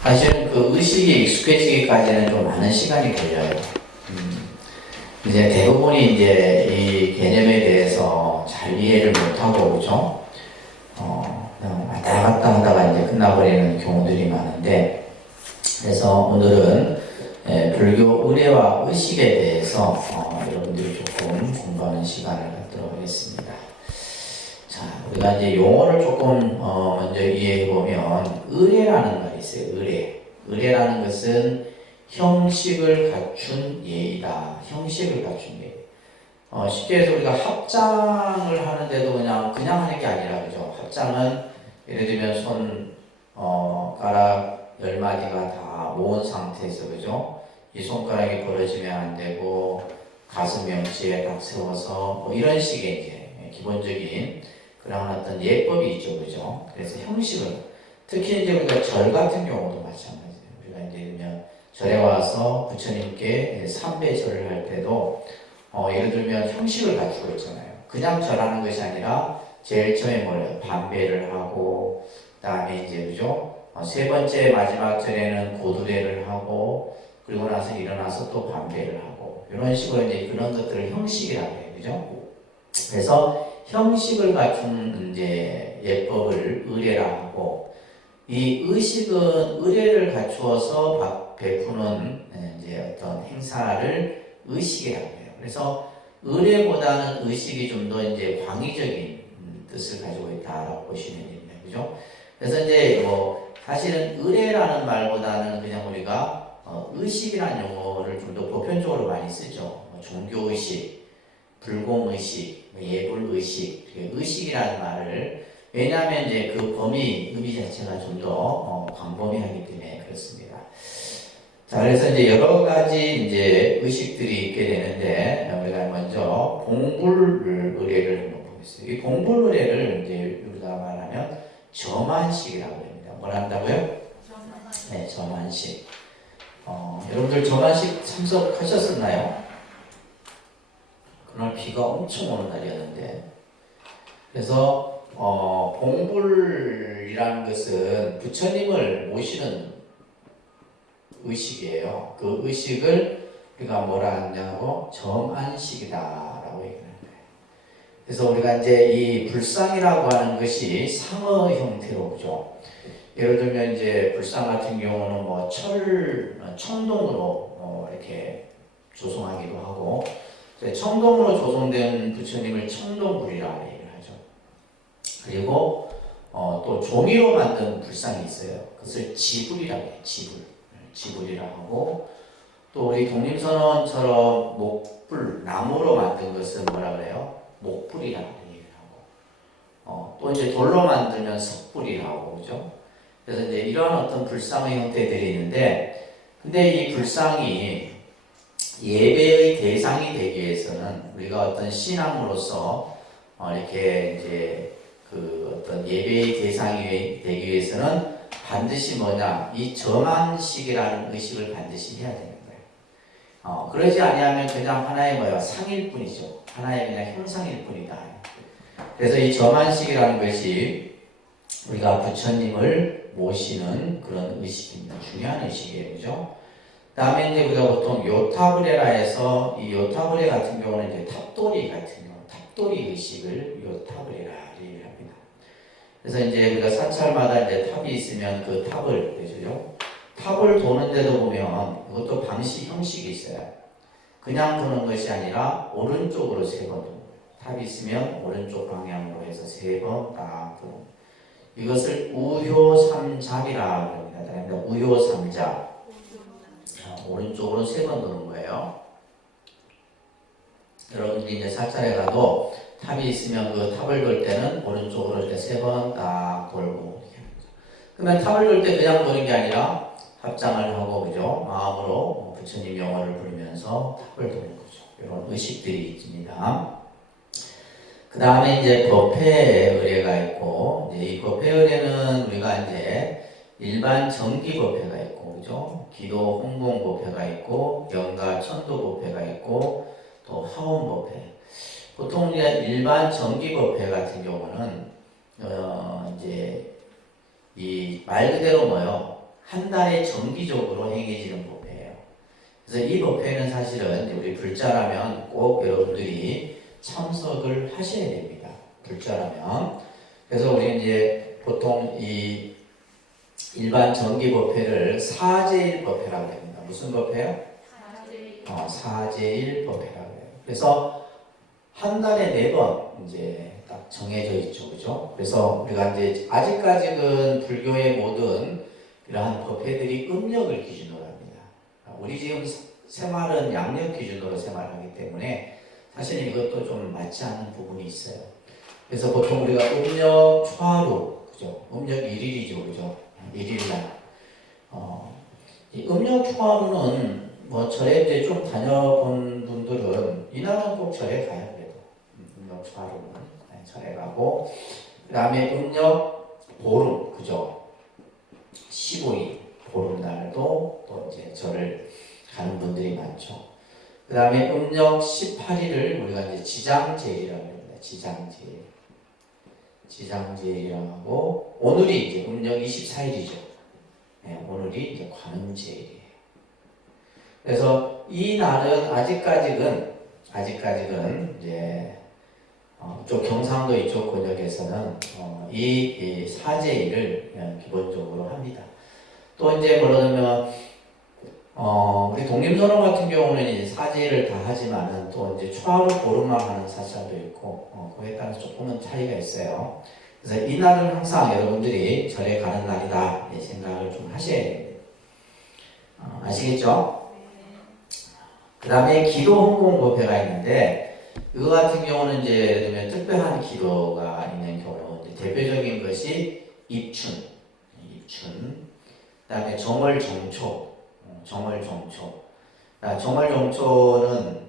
사실은 그 의식이 익숙해지기까지는 좀 많은 시간이 걸려요. 이제 대부분이 이제 이 개념에 대해서 잘 이해를 못하고, 그죠? 그냥 왔다 갔다 하다가 이제 끝나버리는 경우들이 많은데, 그래서 오늘은 불교 의례와 의식에 대해서 여러분들이 조금 공부하는 시간을 갖도록 하겠습니다. 자, 우리가 이제 용어를 조금 먼저 이해해 보면 의례라는 말이 있어요. 의례. 의례라는 것은 형식을 갖춘 예의다. 형식을 갖춘 예의. 쉽게 해서 우리가 합장을 하는데도 그냥 하는 게 아니라, 그죠? 합장은 예를 들면 손가락 10마디가 다 모은 상태에서, 그죠? 이 손가락이 벌어지면 안 되고 가슴 명치에 딱 세워서 뭐 이런 식의 이제 기본적인 그런 어떤 예법이 있죠, 그죠? 그래서 형식을, 특히 이제 우리가 절 같은 경우도 마찬가지예요. 우리가 이제 그러면 절에 와서 부처님께 삼배절을 할 때도 예를 들면 형식을 갖추고 있잖아요. 그냥 절하는 것이 아니라 제일 처음에 뭐래요? 반배를 하고, 그다음에 이제 그죠? 세 번째 마지막 절에는 고두례를 하고, 그리고 나서 일어나서 또 반배를 하고, 이런 식으로 이제 그런 것들을 형식이라고 해요, 그죠? 그래서 형식을 갖춘 이제 예법을 의례라 하고, 이 의식은 의례를 갖추어서 베푸는 이제 어떤 행사를 의식이라고 해요. 그래서 의례보다는 의식이 좀 더 이제 광의적인 뜻을 가지고 있다라고 보시면 됩니다. 그죠? 그래서 이제 사실은 의례라는 말보다는 그냥 우리가 의식이라는 용어를 좀 더 보편적으로 많이 쓰죠. 종교의식, 불공의식, 예불의식, 의식이라는 말을, 왜냐하면 이제 그 의미 자체가 좀 더 광범위하기 때문에 그렇습니다. 자, 그래서 이제 여러 가지 이제 의식들이 있게 되는데, 우리가 먼저 공불의례를 한번 보겠습니다. 이 공불의례를 이제 우리가 말하면 점안식이라고 합니다. 뭘 한다고요? 네, 점안식. 여러분들 점안식 참석하셨었나요? 그날 비가 엄청 오는 날이었는데, 그래서 공불이라는 것은 부처님을 모시는 의식이에요. 그 의식을 우리가 뭐라 하냐고 점안식이다라고 얘기하는 거예요. 그래서 우리가 이제 이 불상이라고 하는 것이 상어 형태로, 그죠? 예를 들면 이제 불상 같은 경우는 뭐 청동으로 이렇게 조성하기도 하고, 청동으로 조성된 부처님을 청동불이라고 얘기를 하죠. 그리고 또 종이로 만든 불상이 있어요. 그것을 지불이라고 해요. 지불이라고 하고, 또 우리 독립선언처럼 목불, 나무로 만든 것은 뭐라 그래요? 목불이라고 얘기를 하고, 또 이제 돌로 만들면 석불이라고, 그죠? 그래서 이제 이러한 어떤 불상의 형태들이 있는데, 근데 이 불상이 예배의 대상이 되기 위해서는 우리가 어떤 신앙으로서 이렇게 이제 그 어떤 예배의 대상이 되기 위해서는 반드시 뭐냐, 이 점안식이라는 의식을 반드시 해야 되는 거예요. 그러지 아니하면 그냥 하나의 상일 뿐이죠. 하나의 그냥 형상일 뿐이다. 그래서 이 점안식이라는 것이 우리가 부처님을 모시는 그런 의식입니다. 중요한 의식이에요, 그죠? 다음에 이제 우리가 보통 요타브레라 해서, 이 요타브레 같은 경우는 이제 탑돌이 같은 경우, 탑돌이 의식을 요타브레라 얘기를 합니다. 그래서 이제 우리가 사찰마다 이제 탑이 있으면 그 탑을, 그죠? 탑을 도는데도 보면 이것도 방식, 형식이 있어요. 그냥 도는 것이 아니라 오른쪽으로 3번 도는 거예요. 탑이 있으면 오른쪽 방향으로 해서 3번 딱 도는. 이것을 우효삼잡이라고 합니다. 우효삼잡. 오른쪽으로 3번 도는 거예요. 여러분들이 이제 사찰에 가도 탑이 있으면 그 탑을 돌 때는 오른쪽으로 이렇게 3번 딱 돌고, 그러면 탑을 돌 때 그냥 도는 게 아니라 합장을 하고, 그죠? 마음으로 부처님 영어를 부르면서 탑을 도는 거죠. 이런 의식들이 있습니다. 그 다음에 이제 법회 의례가 있고, 이제 이 법회 의례는 우리가 이제 일반 정기 법회가 있고, 그죠? 기도 홍봉 법회가 있고, 영가 천도 법회가 있고, 또 하원 법회. 보통 일반 정기 법회 같은 경우는 이제 이 말 그대로 뭐요? 한 달에 정기적으로 행해지는 법회예요. 그래서 이 법회는 사실은 우리 불자라면 꼭 여러분들이 참석을 하셔야 됩니다. 불자라면. 그래서 우리 이제 보통 이 일반 정기 법회를 사제일 법회라고 합니다. 무슨 법회요? 사제일 법회라고 해요. 그래서 한 달에 4번 이제 딱 정해져 있죠, 그죠? 그래서 우리가 이제 아직까지는 불교의 모든 이러한 법회들이 음력을 기준으로 합니다. 우리 지금 생활은 양력 기준으로 생활하기 때문에 사실 이것도 좀 맞지 않는 부분이 있어요. 그래서 보통 우리가 음력 초하루, 그죠? 음력 1일이죠, 그죠? 1일날. 이 음력 초하루는 뭐 절에 이제 좀 다녀본 분들은 이날은 꼭 절에 가요, 그래도. 음력 초하루는 절에 가고, 그 다음에 음력 보름, 그죠? 15일 보름날도 또 이제 절을 가는 분들이 많죠. 그 다음에 음력 18일을 우리가 이제 지장제일이라고 합니다. 지장제일. 지장제일이라고 하고, 오늘이 이제 음력 24일이죠. 네, 오늘이 이제 관음제일이에요. 그래서 이 날은 아직까지는 이제 쪽 경상도 이쪽 권역에서는 이 사제일을 기본적으로 합니다. 또 이제 뭐냐면 우리 독립선언 같은 경우는 이제 사제일을 다 하지만은 또 이제 초하루 보름만 하는 사찰도 있고 그에 따라서 조금은 차이가 있어요. 그래서 이 날은 항상 여러분들이 절에 가는 날이다 생각을 좀 하셔야 됩니다. 아시겠죠? 그 다음에 기도 헌공 법회가 있는데 이거 같은 경우는 이제 예를 들면 특별한 기도가 있는 경우 대표적인 것이 입춘, 그 다음에 정월정초. 정월정초는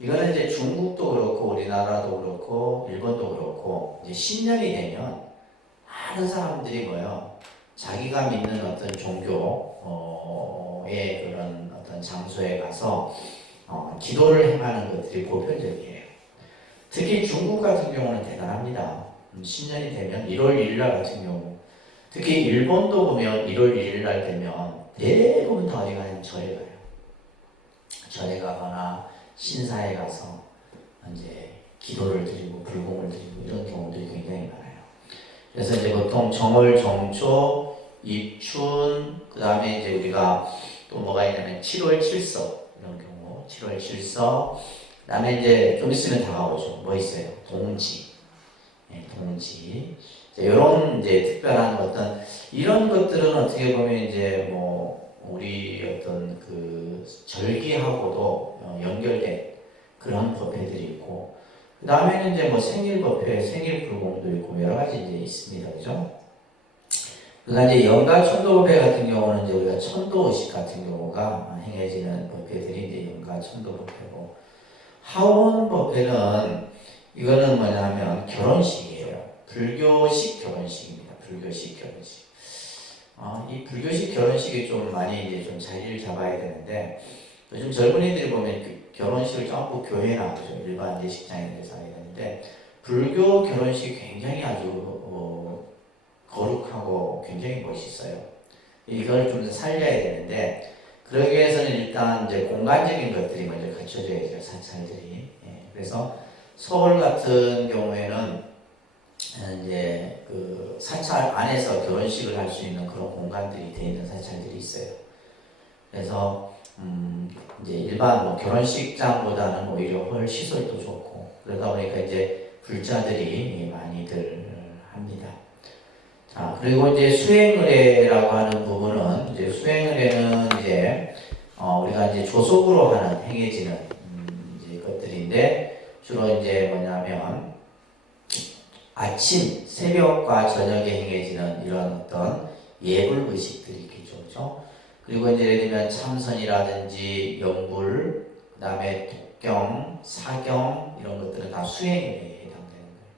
이거는 이제 중국도 그렇고 우리나라도 그렇고 일본도 그렇고 이제 신년이 되면 많은 사람들이 뭐요? 자기가 믿는 어떤 종교의 그런 어떤 장소에 가서 기도를 행하는 것들이 보편적이에요. 특히 중국 같은 경우는 대단합니다. 신년이 되면 1월 1일 날 같은 경우, 특히 일본도 보면 1월 1일 날 되면 대부분 다 어디 가냐면 절에 가요. 절에 가거나 신사에 가서 이제 기도를 드리고 불공을 드리고 이런 경우들이 굉장히 많아요. 그래서 이제 보통 정월, 정초, 입춘, 그 다음에 이제 우리가 또 뭐가 있냐면 7월 7서 이런 경우, 7월 7서, 그 다음에 이제 좀 있으면 다가오죠. 뭐 있어요? 동지. 동지. 이런 이제 특별한 어떤 이런 것들은 어떻게 보면 이제 뭐 우리 어떤 그 절기하고도 연결된 그런 법회들이 있고, 그 다음에는 이제 뭐 생일 법회, 생일 불공도 있고 여러 가지 이제 있습니다, 그죠? 그러니까 이제 연가 천도 법회 같은 경우는 이제 우리가 천도 의식 같은 경우가 행해지는 법회들이 이제 연가 천도 법회고, 하원 법회는 이거는 뭐냐면 결혼식이에요. 불교식 결혼식입니다. 불교식 결혼식. 이 불교식 결혼식이 좀 많이 이제 좀 자리를 잡아야 되는데, 요즘 젊은이들이 보면 그 결혼식을 전부 교회나 일반 예식장에서 하게 되는데, 불교 결혼식이 굉장히 아주 거룩하고 굉장히 멋있어요. 이걸 좀 살려야 되는데, 그러기 위해서는 일단 이제 공간적인 것들이 먼저 갖춰져야죠, 사찰들이. 그래서 서울 같은 경우에는 이제 그 사찰 안에서 결혼식을 할 수 있는 그런 공간들이 되어 있는 사찰들이 있어요. 그래서 이제 일반 뭐 결혼식장보다는 오히려 훨씬 시설도 좋고, 그러다 보니까 이제 불자들이 많이들 합니다. 자, 그리고 이제 수행의례라고 하는 부분은 이제 수행의례는 이제 우리가 이제 조속으로 하는 행해지는 이제 것들인데, 주로 이제 뭐냐면 아침, 새벽과 저녁에 행해지는 이런 어떤 예불 의식들이 있겠죠, 그렇죠? 그리고 이제 예를 들면 참선이라든지 영불, 그 다음에 독경, 사경 이런 것들은 다 수행에 해당되는 거예요.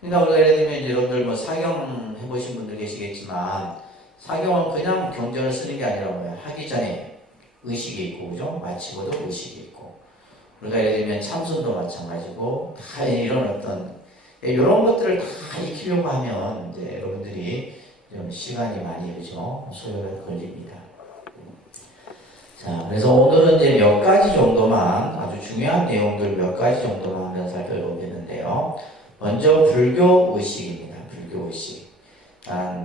그러니까 우리가 예를 들면 이제 여러분들 뭐 사경 해보신 분들 계시겠지만, 사경은 그냥 경전을 쓰는 게 아니라 뭐야, 하기 전에 의식이 있고, 그죠? 마치고도 의식이 있고, 우리가 예를 들면 참선도 마찬가지고, 다 이런 어떤 이런 것들을 다 익히려고 하면 이제 여러분들이 좀 시간이 많이 그죠? 소요가 걸립니다. 자, 그래서 오늘은 이제 몇 가지 정도만 아주 중요한 내용들 몇 가지 정도만 한번 살펴보겠는데요. 먼저 불교 의식입니다. 불교 의식.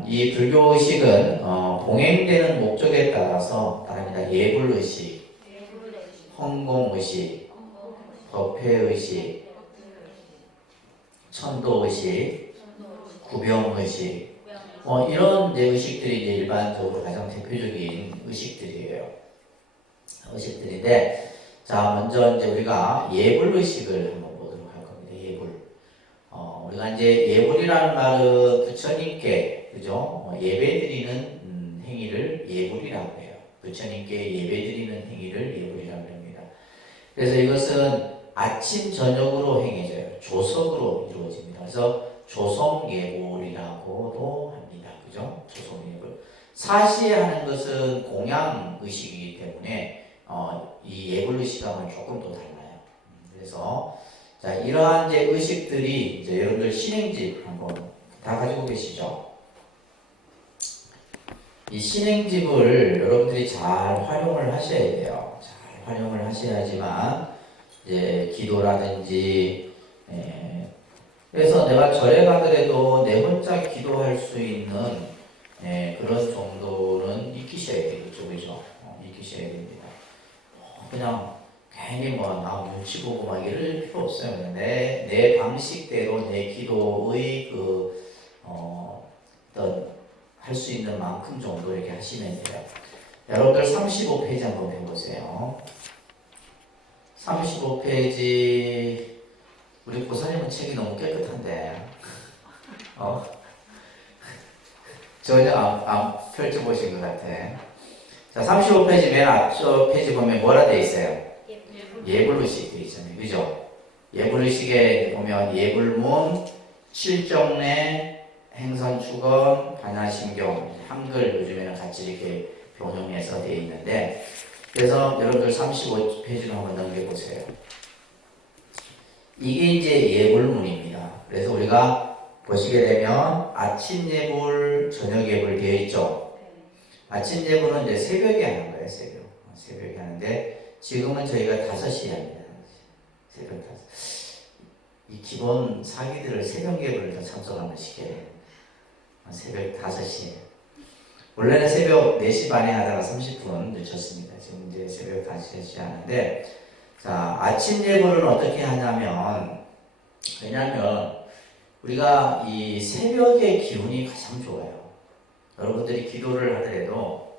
이 불교 의식은 봉행되는 목적에 따라서 따릅니다. 예불 의식, 헌공 의식, 법회 의식, 천도 의식, 구병 의식. 이런 이제 의식들이 이제 일반적으로 가장 대표적인 의식들이에요. 의식들인데, 자, 먼저 이제 우리가 예불 의식을 한번 보도록 할 겁니다. 예불. 우리가 이제 예불이라는 말은 부처님께, 그죠? 예배드리는 행위를 예불이라고 해요. 부처님께 예배드리는 행위를 예불이라고 합니다. 그래서 이것은 아침, 저녁으로 행해져요. 조석으로 이루어집니다. 그래서 조성예불이라고도 합니다. 그죠? 조성예불. 사시에 하는 것은 공양 의식이기 때문에 이 예불 의식하고는 조금 더 달라요. 그래서 자, 이러한 이제 의식들이 이제 여러분들 신행집 한번 다 가지고 계시죠? 이 신행집을 여러분들이 잘 활용을 하셔야 돼요. 잘 활용을 하셔야지만 이제 기도라든지 그래서 내가 절에 가더라도 내 혼자 기도할 수 있는 그런 정도는 익히셔야 되겠죠, 그죠? 익히셔야 됩니다. 그냥 괜히 나 눈치 보고 막 이럴 필요 없어요. 그냥 내 방식대로 내 기도의 어떤 할 수 있는 만큼 정도 이렇게 하시면 돼요. 여러분들 35페이지 한번 해보세요. 35페이지 우리 고사님은 책이 너무 깨끗한데 전혀 안 펼쳐보신 것 같아. 자, 35페이지 맨 앞쪽 페이지 보면 뭐라 되어 있어요? 예불의식 되어 있잖아요. 그죠? 예불의식에 보면 예불문, 칠정례, 행선축언, 반야심경, 한글 요즘에는 같이 이렇게 병용해서 되어 있는데, 그래서 여러분들 35페이지로 한번 넘겨보세요. 이게 이제 예불문입니다. 그래서 우리가 보시게 되면 아침 예불, 저녁 예불 되어 있죠. 아침 예불은 이제 새벽에 하는 거예요. 새벽에 하는데 지금은 저희가 5시에 합니다. 새벽 5시. 이 기본 사기들을 새벽 예불을 다 참석 한번 시켜야 돼요. 새벽 5시에. 원래는 새벽 4시 반에 하다가 30분 늦췄습니다. 지금 이제 새벽 5시 하는데, 자, 아침 예불은 어떻게 하냐면, 왜냐면 우리가 이 새벽의 기운이 가장 좋아요. 여러분들이 기도를 하더라도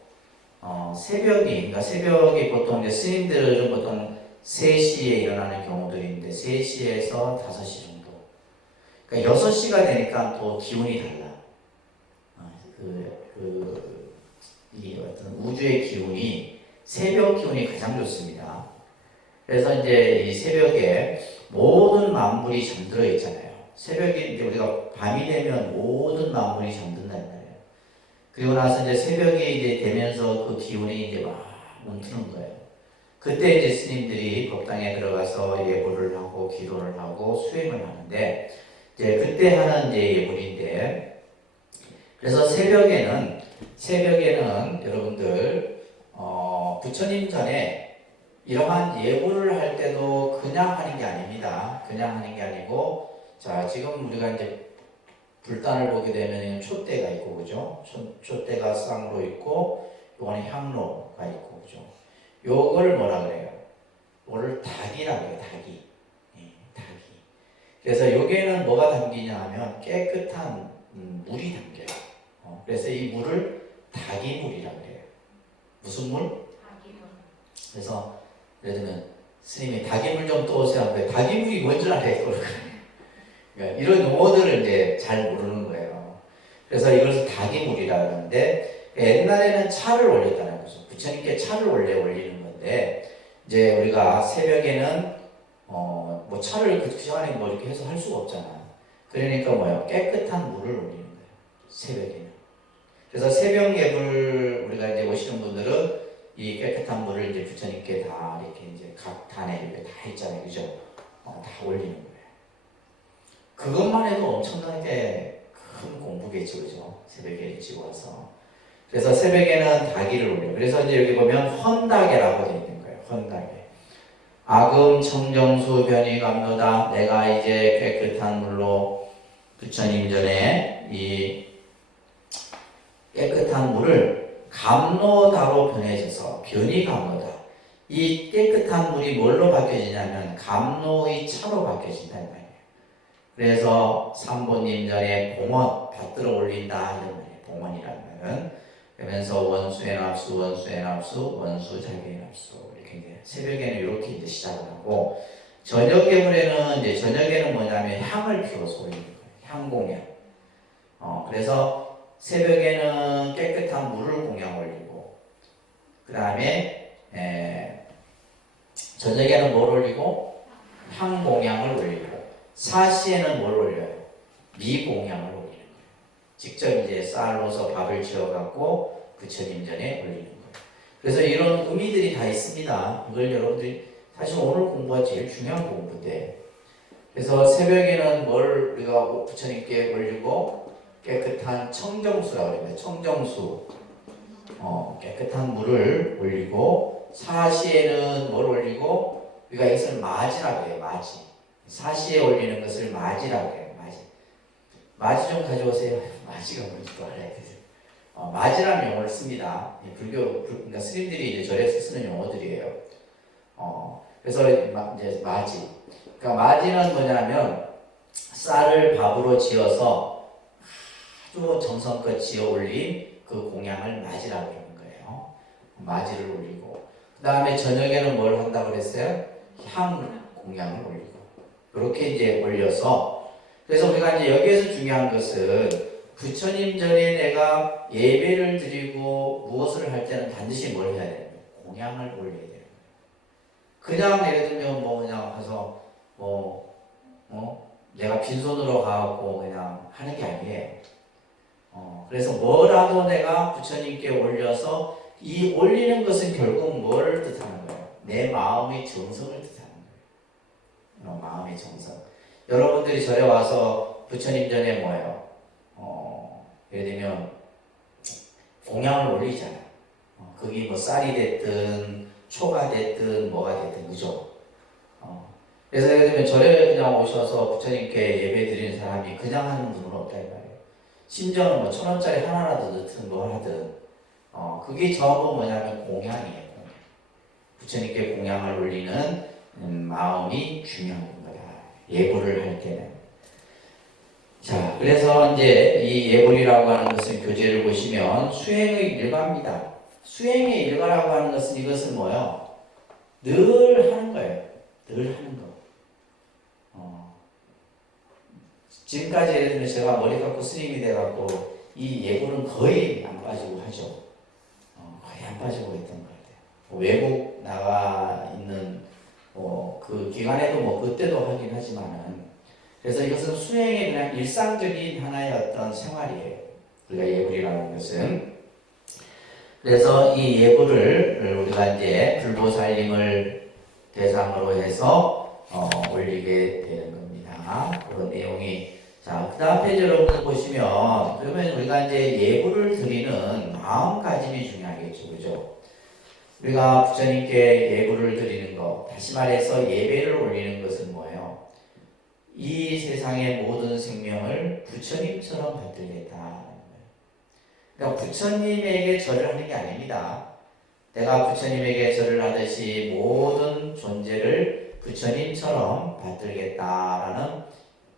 그러니까 새벽이 보통 이제 스님들은 보통 3시에 일어나는 경우들이 있는데 3시에서 5시 정도. 그러니까 6시가 되니까 또 기운이 달라. 이 어떤 우주의 기운이 새벽 기운이 가장 좋습니다. 그래서 이제 이 새벽에 모든 만물이 잠들어 있잖아요. 새벽에 이제 우리가 밤이 되면 모든 만물이 잠든다는 말이에요. 그리고 나서 이제 새벽이 이제 되면서 그 기운이 이제 막 멈추는 거예요. 그때 이제 스님들이 법당에 들어가서 예불을 하고 기도를 하고 수행을 하는데 이제 그때 하는 이제 예불인데 그래서 새벽에는 여러분들 부처님 전에 이러한 예불을 할 때도 그냥 하는 게 아닙니다. 그냥 하는 게 아니고 자 지금 우리가 이제 불단을 보게 되면 촛대가 있고 그죠? 촛대가 쌍으로 있고 요거는 향로가 있고 그죠? 요걸 뭐라 그래요? 요거를 닭이라고 해요. 닭이. 닭이. 그래서 여기에는 뭐가 담기냐 하면 깨끗한 물이 담겨요. 그래서 이 물을 닭이물이라고 해요. 무슨 물? 닭이물. 그래서 예를 들면 스님이 닭이물 좀 떠오세요. 하는데 닭이물이 뭔지 알아요. 그러니까 이런 용어들을 이제 잘 모르는 거예요. 그래서 이것을 닭이물이라고 하는데 옛날에는 차를 올렸다는 거죠. 부처님께 차를 원래 올리는 건데 이제 우리가 새벽에는 뭐 차를 그 시간에 뭐 이렇게 해서 할 수가 없잖아요. 그러니까 뭐예요? 깨끗한 물을 올리는 거예요. 새벽에는. 그래서 새벽 예불 우리가 이제 오시는 분들은 이 깨끗한 물을 이제 부처님께 다 이렇게 이제 각 단에 이렇게 다 있잖아요. 그죠? 다 올리는 거예요. 그것만 해도 엄청나게 큰 공부겠죠, 그죠? 새벽에 일찍 와서. 그래서 새벽에는 닭이를 올려. 그래서 이제 여기 보면 헌닭이라고 되어 있는 거예요. 헌닭에. 아금 청정수 변이 감로다. 내가 이제 깨끗한 물로 부처님 전에 이 깨끗한 물을 감로다로 변해져서 변이 감로다. 이 깨끗한 물이 뭘로 바뀌어지냐면 감로의 차로 바뀌어진다 이 말이에요. 그래서 삼보님 전에 봉헌 받들어 올린다 이런 말이에요. 봉헌이라는 말은 그러면서 원수의 납수, 원수의 납수, 원수 자기의 납수 이렇게 이제 새벽에는 이렇게 이제 시작을 하고 저녁에는 이제 저녁에는 뭐냐면 향을 피워서 올리는 거예요. 향공양. 그래서 새벽에는 깨끗한 물을 공양 올리고 그 다음에 저녁에는 뭘 올리고 향공양을 올리고 사시에는 뭘 올려요? 미공양을 올리는 거예요. 직접 이제 쌀로서 밥을 지어갖고 부처님 전에 올리는 거예요. 그래서 이런 의미들이 다 있습니다. 이걸 여러분들이 사실 오늘 공부가 제일 중요한 공부인데 그래서 새벽에는 뭘 우리가 부처님께 올리고 깨끗한 청정수라고 합니다. 청정수 깨끗한 물을 올리고 사시에는 뭘 올리고 우리가 이것을 마지라고 해요. 마지. 사시에 올리는 것을 마지라고 해요. 마지 좀 가져오세요. 마지가 뭔지도 알아야 돼요. 마지라는 용어를 씁니다. 그러니까 스님들이 이제 절에서 쓰는 용어들이에요. 그래서 이제 마지. 그러니까 마지는 뭐냐면 쌀을 밥으로 지어서 아주 정성껏 지어 올린 그 공양을 마지라고 하는 거예요. 마지를 올리고 그 다음에 저녁에는 뭘 한다고 그랬어요? 향 공양을 올리고 이렇게 이제 올려서 그래서 우리가 이제 여기에서 중요한 것은 부처님 전에 내가 예배를 드리고 무엇을 할 때는 반드시 뭘 해야 돼요? 공양을 올려야 돼요. 그냥 예를 들면 뭐 그냥 가서 내가 빈손으로 가갖고 그냥 하는 게 아니에요. 그래서 뭐라도 내가 부처님께 올려서 이 올리는 것은 결국 뭘 뜻하는 거예요? 내 마음의 정성을 뜻하는 거예요. 마음의 정성. 여러분들이 절에 와서 부처님 전에 뭐예요? 예를 들면 공양을 올리잖아요. 그게 뭐 쌀이 됐든 초가 됐든 뭐가 됐든 그죠? 그래서 예를 들면 절에 그냥 오셔서 부처님께 예배 드리는 사람이 그냥 하는 분은 없다 이 말이에요. 심지어는 뭐 1,000원짜리 하나라도 넣든 뭐 하든 그게 전부 뭐냐면 공양이에요. 공양. 부처님께 공양을 올리는 마음이 중요한 거다. 예불을 할 때는. 자, 그래서 이제 이 예불이라고 하는 것은 교재를 보시면 수행의 일과입니다. 수행의 일과라고 하는 것은 이것은 뭐예요? 늘 하는 거예요. 늘 하는 거. 지금까지 예를 들면 제가 머리 감고 스님이 돼갖고 이 예불은 거의 안 빠지고 하죠. 거의 안 빠지고 했던 것 같아요. 외국 나가 있는 그 기간에도 뭐 그때도 하긴 하지만은 그래서 이것은 수행의 그냥 일상적인 하나의 어떤 생활이에요. 우리가 예불이라는 것은. 그래서 이 예불을 우리가 이제 불보살님을 대상으로 해서 올리게 되는 겁니다. 그런 내용이. 자, 그 다음 페이지 여러분 보시면 그러면 우리가 이제 예불을 드리는 마음가짐이 중요하겠죠. 그죠? 우리가 부처님께 예불을 드리는 것, 다시 말해서 예배를 올리는 것은 뭐예요? 이 세상의 모든 생명을 부처님처럼 받들겠다. 그러니까 부처님에게 절을 하는 게 아닙니다. 내가 부처님에게 절을 하듯이 모든 존재를 부처님처럼 받들겠다라는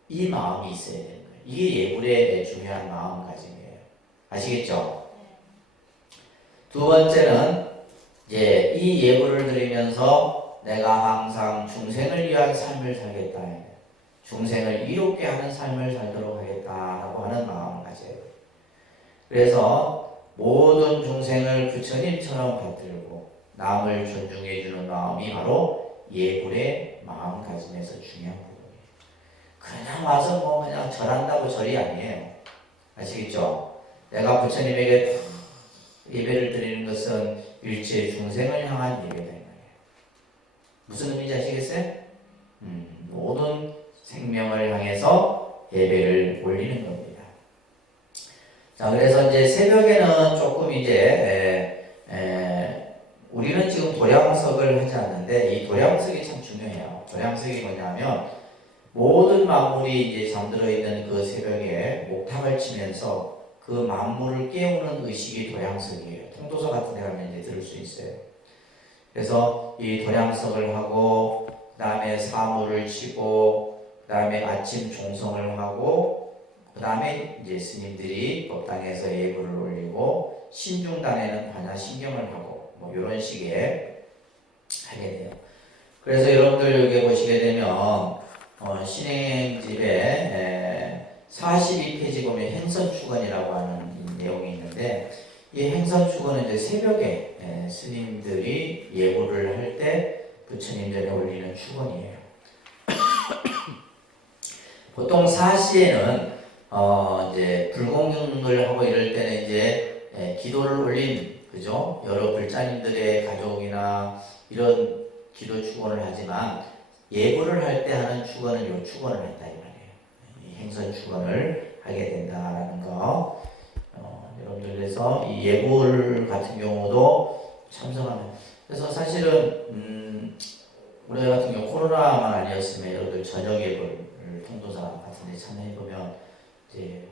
이 마음이 있어야 되는 거예요. 이게 예불의 중요한 마음가짐이에요. 아시겠죠? 두 번째는 이제 이 예불을 드리면서 내가 항상 중생을 위한 삶을 살겠다. 중생을 이롭게 하는 삶을 살도록 하겠다라고 하는 마음을 가져야 돼요. 그래서 모든 중생을 부처님처럼 받들고 남을 존중해 주는 마음이 바로 예불의 마음가짐에서 중요한 부분이에요. 그냥 와서 뭐 그냥 절한다고 절이 아니에요. 아시겠죠? 내가 부처님에게 예배를 드리는 것은 일체 중생을 향한 예배다 이 말이에요. 무슨 의미인지 아시겠어요? 모든 생명을 향해서 예배를 올리는 겁니다. 자, 그래서 이제 새벽에는 조금 이제 우리는 지금 도량석을 하지 않는데 이 도량석이 참 중요해요. 도량석이 뭐냐면 모든 만물이 이제 잠들어 있는 그 새벽에 목탁을 치면서 그 만물을 깨우는 의식이 도량석이에요. 통도서 같은 데 가면 이제 들을 수 있어요. 그래서 이 도량석을 하고 그 다음에 사물을 치고 그 다음에 아침 종성을 하고 그 다음에 이제 스님들이 법당에서 예불을 올리고 신중단에는 반야신경을 하고 뭐 이런 식의 하게 돼요. 그래서 여러분들 여기 보시게 되면 신행집에 42페이지 보면 행선축원이라고 하는 내용이 있는데 이 행선축원은 이제 새벽에 스님들이 예불을 할 때 부처님 전에 올리는 축원이에요. 보통 사시에는 이제 불공을 하고 이럴 때는 이제 기도를 올린 그죠? 여러 불자님들의 가족이나 이런 기도 축원을 하지만 예불을 할 때 하는 축원은 요 축원을 한다 이 말이에요. 이 행선 축원을 하게 된다라는 거. 여러분들 그래서 이 예불 같은 경우도 참석하면 그래서 사실은 우리 같은 경우 코로나만 아니었으면 여러분들 저녁 예불 통도사 같은 데 참여해보면 이제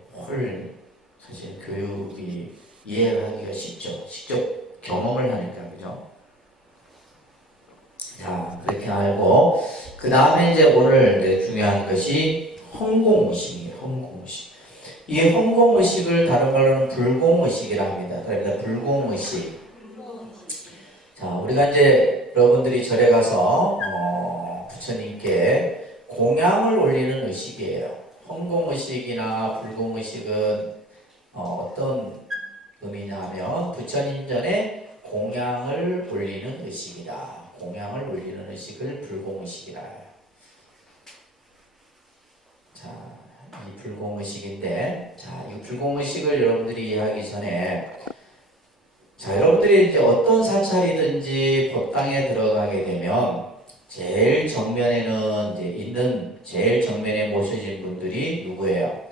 사실 교육이 이해하기가 쉽죠. 직접 경험을 하니까 그죠? 자, 그렇게 알고 그 다음에 이제 오늘 이제 중요한 것이 헌공의식이에요. 헌공의식. 이 헌공의식을 다른 말로는 불공의식이라 합니다. 그러니까 불공의식. 자, 우리가 이제 여러분들이 절에 가서 부처님께 공양을 올리는 의식이에요. 헌공의식이나 불공의식은 어떤 의미냐 하면 부처님 전에 공양을 올리는 의식이다. 공양을 올리는 의식을 불공의식이라 해요. 자, 이 불공의식인데, 자, 이 불공의식을 여러분들이 이해하기 전에, 자, 여러분들이 이제 어떤 사찰이든지 법당에 들어가게 되면, 제일 정면에는 이제 있는, 제일 정면에 모셔진 분들이 누구예요?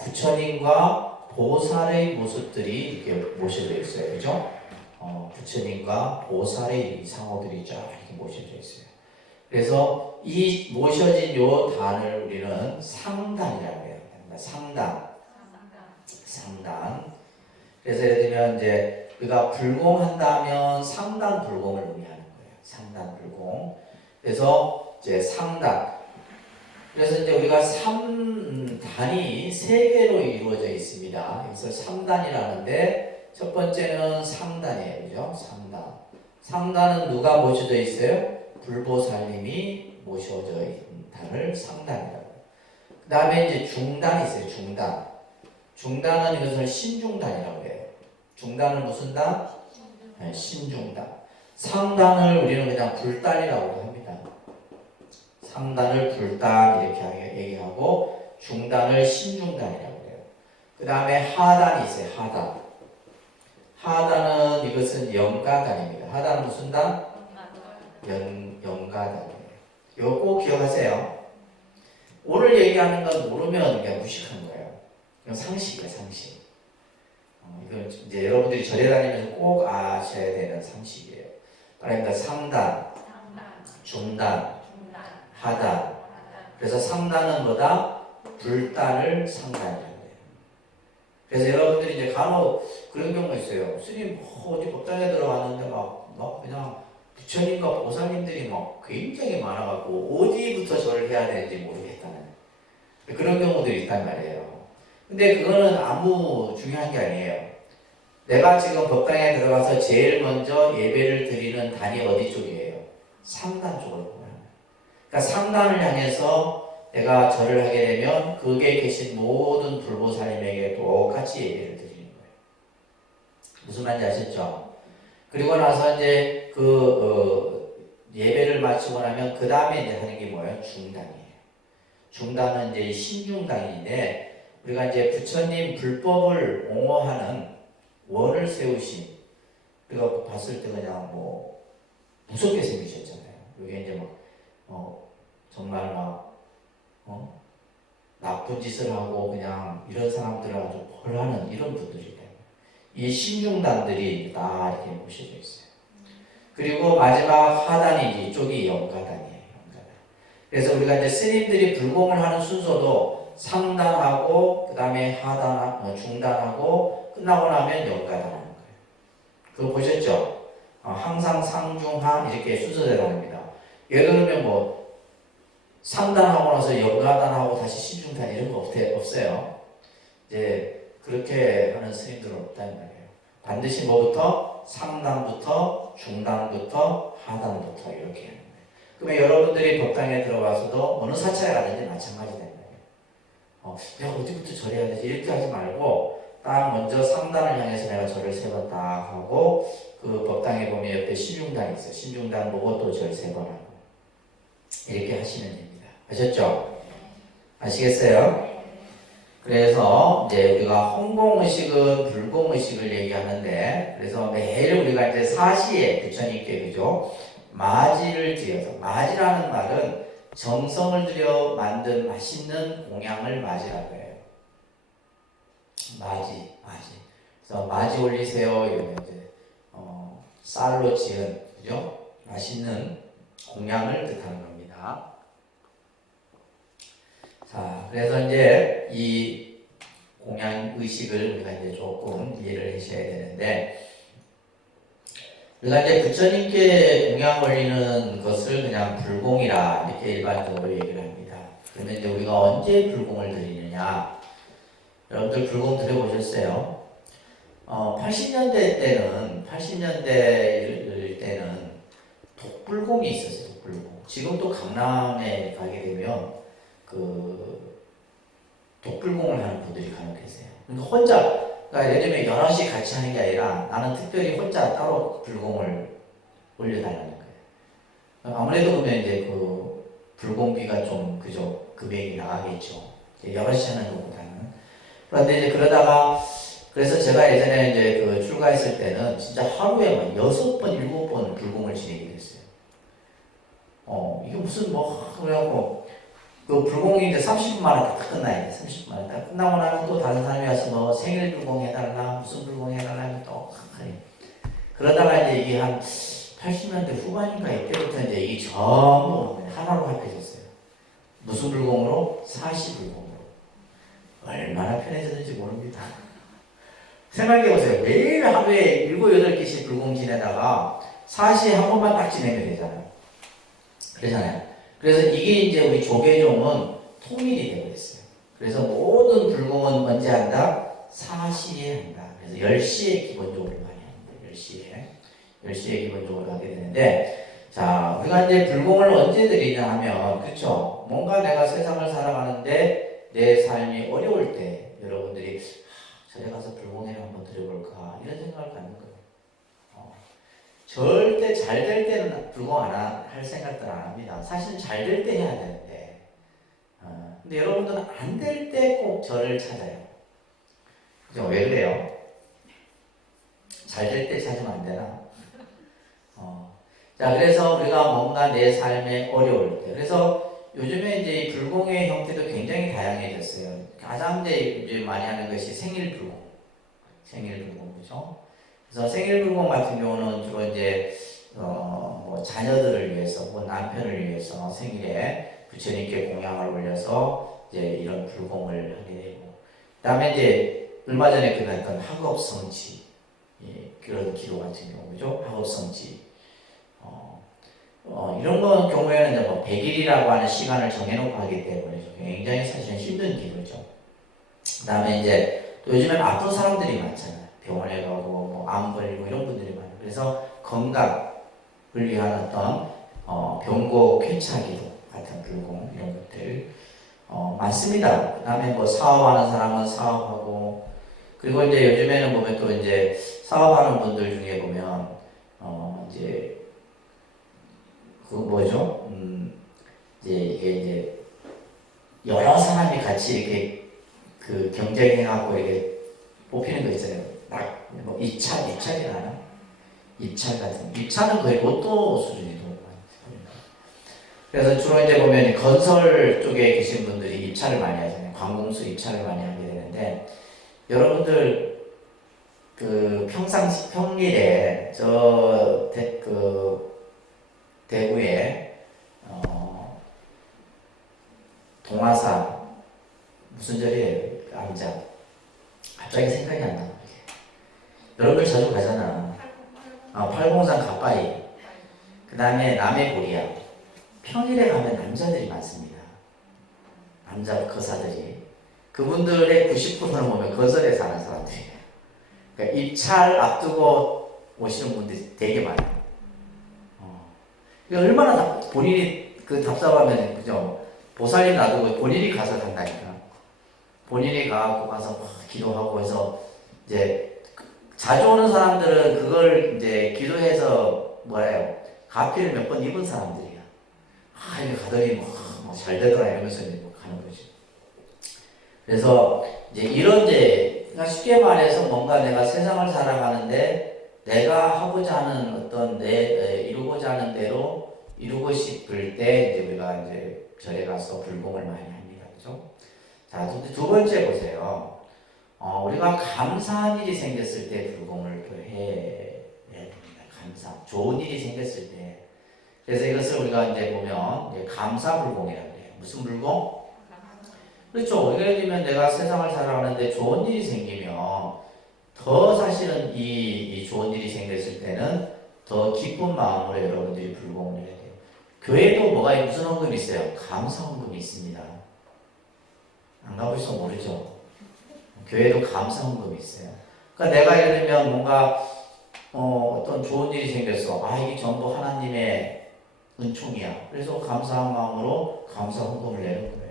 부처님과 보살의 모습들이 이렇게 모셔져 있어요. 그죠? 부처님과 보살의 상호들이 쫙 이렇게 모셔져 있어요. 그래서 이 모셔진 요 단을 우리는 상단이라고 해요. 상단. 그래서 예를 들면 이제 우리가 불공한다면 상단 불공을 의미하는 거예요. 상단 불공. 그래서 이제 상단. 그래서 이제 우리가 3단이 3개로 이루어져 있습니다. 그래서 3단이라는데 첫 번째는 상단이에요. 그죠? 상단. 상단은 누가 모셔져 있어요? 불보살님이 모셔져 있는 단을 상단이라고 해요. 그 다음에 이제 중단이 있어요. 중단. 중단은 이것을 신중단이라고 해요. 중단은 무슨 단? 네, 신중단. 상단을 우리는 그냥 불단이라고 합니다. 상단을 불단 이렇게 얘기하고 중단을 신중단이라고 해요. 그 다음에 하단이 있어요. 하단. 하단은 이것은 영가단입니다. 하단은 무슨 단? 영가단이에요. 이거 꼭 기억하세요. 오늘 얘기하는 건 모르면 그냥 무식한 거예요. 이건 상식이에요, 상식. 이건 이제 여러분들이 절에 다니면서 꼭 아셔야 되는 상식이에요. 그러니까 상단, 중단, 하단. 그래서 상단은 뭐다? 불단을 상단이라고 해요. 그래서 여러분들이 이제 간혹 그런 경우가 있어요. 스님 어디 법당에 들어갔는데 막 그냥 부처님과 보살님들이 막 굉장히 많아갖고 어디부터 절을 해야 되는지 모르겠다는 그런 경우들이 있단 말이에요. 근데 그거는 아무 중요한 게 아니에요. 내가 지금 법당에 들어가서 제일 먼저 예배를 드리는 단이 어디 쪽이에요? 상단 쪽으로 보면. 그러니까 상단을 향해서 내가 절을 하게 되면 거기에 계신 모든 불보살님에게 똑같이 예배를 드리는 거예요. 무슨 말인지 아셨죠? 그리고 나서 이제 예배를 마치고 나면 그 다음에 이제 하는 게 뭐예요? 중단이에요. 중단은 이제 신중단인데 우리가 이제 부처님 불법을 옹호하는 원을 세우신 우리가 봤을 때 그냥 뭐 무섭게 생기셨잖아요. 이게 이제 막 정말 막 나쁜 짓을 하고 그냥 이런 사람들을 아주 벌하는 이런 분들이에요. 이 신중단들이 다 이렇게 모셔져 있어요. 그리고 마지막 하단이 이쪽이 영가단이에요. 영가단. 그래서 우리가 이제 스님들이 불공을 하는 순서도 상단하고 그 다음에 하단, 중단하고 끝나고 나면 영가단 하는 거예요. 그거 보셨죠? 항상 상중하 이렇게 순서대로 합니다. 예를 들면 뭐 상단하고 나서 영가단하고 다시 신중단 이런 거 없어요. 이제 그렇게 하는 스님들은 없다는 말이에요. 반드시 뭐부터? 상단부터 중단부터 하단부터 이렇게 하는 거예요. 그러면 여러분들이 법당에 들어가서도 어느 사찰에 가든지 마찬가지 되는 거예요. 내가 어디부터 절해야 되지? 이렇게 하지 말고 딱 먼저 상단을 향해서 내가 절을 세 번 딱 하고 그 법당에 보면 옆에 신중단이 있어요. 신중단 보고 또 절 세 번 하고 이렇게 하시면 됩니다. 아셨죠? 아시겠어요? 그래서 이제 우리가 홍공의식은 불공의식을 얘기하는데, 그래서 매일 우리가 이제 사시에 부처님께 그죠? 마지를 지어서, 마지라는 말은 정성을 들여 만든 맛있는 공양을 마지라고 해요. 마지. 그래서 마지 올리세요 이러면 이제 쌀로 지은 그죠? 맛있는 공양을 뜻하는 겁니다. 자, 그래서 이제 이 공양 의식을 우리가 이제 조금 이해를 하셔야 되는데, 우리가 이제 부처님께 공양 올리는 것을 그냥 불공이라 이렇게 일반적으로 얘기를 합니다. 그러면 이제 우리가 언제 불공을 드리느냐? 여러분들 불공 드려보셨어요? 80년대 때는 독불공이 있었어요. 독불공. 지금도 강남에 가게 되면 그 독불공을 하는 분들이 간혹 계세요. 그러니까 혼자, 그러니까 예를 들면 여럿이 같이 하는 게 아니라 나는 특별히 혼자 따로 불공을 올려달라는 거예요. 아무래도 그러면 이제 그 불공비가 좀 그죠, 금액이 나가겠죠. 여럿이 하는 것보다는. 그런데 이제 그러다가 그래서 제가 예전에 이제 그 출가했을 때는 진짜 하루에 막 6번, 7번 불공을 지내게 됐어요. 이게 무슨 뭐 그래갖고 그 불공이 이제 30분 만에 다 끝나야 돼. 30분 만에 다 끝나고 나면 또 다른 사람이 와서 뭐 생일 불공 해달라, 무슨 불공 해달라 하면 또 하니. 그러다가 이제 이게 한 80년대 후반인가 이때부터 이제 이게 전부 하나로 합해졌어요. 무슨 불공으로? 사시불공으로. 얼마나 편해졌는지 모릅니다. 생각해보세요. 매일 하루에 7, 8개씩 불공 지내다가 사시 한 번만 딱 지내면 되잖아요. 그러잖아요. 그래서 이게 이제 우리 조계종은 통일이 되어버렸어요. 그래서 모든 불공은 언제 한다? 사시에 한다. 그래서 10시에 기본적으로 많이 합니다. 10시에 기본적으로 하게 되는데, 자, 우리가 이제 불공을 언제 드리냐 하면, 그쵸? 뭔가 내가 세상을 살아가는데 내 삶이 어려울 때 여러분들이 절에 가서 불공회를 한번 드려볼까 이런 생각을 갖는 거예요. 절대 잘 될 때는 불공 할 생각들 안 합니다. 사실은 잘 될 때 해야 되는데, 근데 여러분들은 안 될 때 꼭 절을 찾아요. 그죠? 왜 그래요? 잘 될 때 찾으면 안 되나? 자, 그래서 우리가 뭔가 내 삶에 어려울 때, 그래서 요즘에 이제 불공의 형태도 굉장히 다양해졌어요. 가장 이제 많이 하는 것이 생일불공, 그죠? 그래서 생일불공 같은 경우는 주로 이제 뭐 자녀들을 위해서, 뭐 남편을 위해서 생일에 부처님께 공양을 올려서 이제 이런 불공을 하게 되고, 그다음에 이제 얼마 전에 끝났던 학업성지, 그런 기도 같은 경우, 그죠? 학업성지. 이런 거 경우에는 이제 뭐 100일이라고 하는 시간을 정해놓고 하기 때문에 굉장히 사실은 힘든 기도죠. 그 다음에 이제 또 요즘에는 아픈 사람들이 많잖아요. 병원에 가고 뭐 암 걸리고 이런 분들이 많아요. 그래서 건강을 위한 어떤 병고 쾌차기도 같은 불공 이런 것들 많습니다. 그 다음에 뭐 사업하는 사람은 사업하고, 그리고 이제 요즘에는 보면 또 이제 사업하는 분들 중에 보면 이제 그 뭐죠? 이제 이게 이제 여러 사람이 같이 이렇게 그 경쟁하고 이렇게 뽑히는 거 있어요. 뭐 입찰이라나? 입찰 같은. 입찰은 거의 로또 수준이죠. 그래서 주로 이제 보면 건설 쪽에 계신 분들이 입찰을 많이 하잖아요. 관공서 입찰을 많이 하게 되는데, 여러분들 그 평일에 대구에 동화사 무슨 절이에요? 암자. 갑자기 생각이 안 나. 여러분들 자주 가잖아. 팔공산 갓바위. 그 다음에 남해고리야. 평일에 가면 남자들이 많습니다. 남자 거사들이. 그분들의 90%는 보면 건설에 사는 사람들이에요. 그러니까 입찰 앞두고 오시는 분들이 되게 많아요. 얼마나 본인이 답답하면, 그죠? 보살님 놔두고 본인이 가서 간다니까. 본인이 가서 막 기도하고 해서, 이제, 자주 오는 사람들은 그걸 이제 기도해서, 가피를 몇 번 입은 사람들이야. 이게 가더니 잘 되더라 이러면서 가는 거지. 그래서, 이제 그러니까 쉽게 말해서 뭔가 내가 세상을 살아가는데, 내가 하고자 하는 어떤 이루고자 하는 대로 이루고 싶을 때 이제 우리가 이제 절에 가서 불공을 많이 합니다. 그죠? 자, 두 번째 보세요. 우리가 감사한 일이 생겼을 때 불공을 또 해야 됩니다. 좋은 일이 생겼을 때. 그래서 이것을 우리가 이제 보면 이제 감사불공이라고 해요. 무슨 불공? 그렇죠. 예를 들면 내가 세상을 살아가는데 좋은 일이 생기면 더 사실은 이 좋은 일이 생겼을 때는 더 기쁜 마음으로 여러분들이 불공을 해야 돼요. 교회도 무슨 헌금이 있어요? 감사 헌금이 있습니다. 안 가보셔서 모르죠. 교회도 감사 헌금이 있어요. 그러니까 내가 예를 들면 뭔가 어떤 좋은 일이 생겼어. 이게 전부 하나님의 은총이야. 그래서 감사한 마음으로 감사 헌금을 내는 거예요.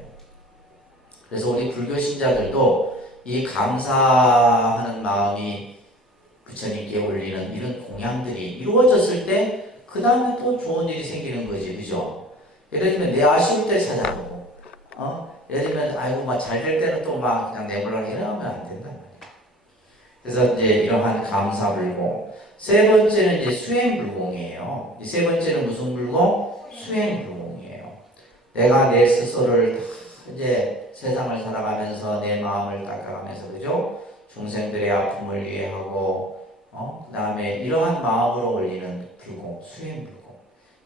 그래서 우리 불교 신자들도 이 감사하는 마음이 부처님께 올리는 이런 공양들이 이루어졌을 때 그 다음에 또 좋은 일이 생기는 거지, 그죠? 예를 들면 내 아쉬울 때 찾아보고, 예를 들면 잘 될 때는 또 그냥 내몰라 이러면 안 된단 말이야. 그래서 이제 이러한 감사불공. 세 번째는 이제 수행불공이에요. 이 세 번째는 무슨 불공? 수행불공이에요. 내가 내 스스로를 이제 세상을 살아가면서 내 마음을 닦아가면서, 그죠? 중생들의 아픔을 이해하고, 그 다음에 이러한 마음으로 올리는 불공, 수행불공.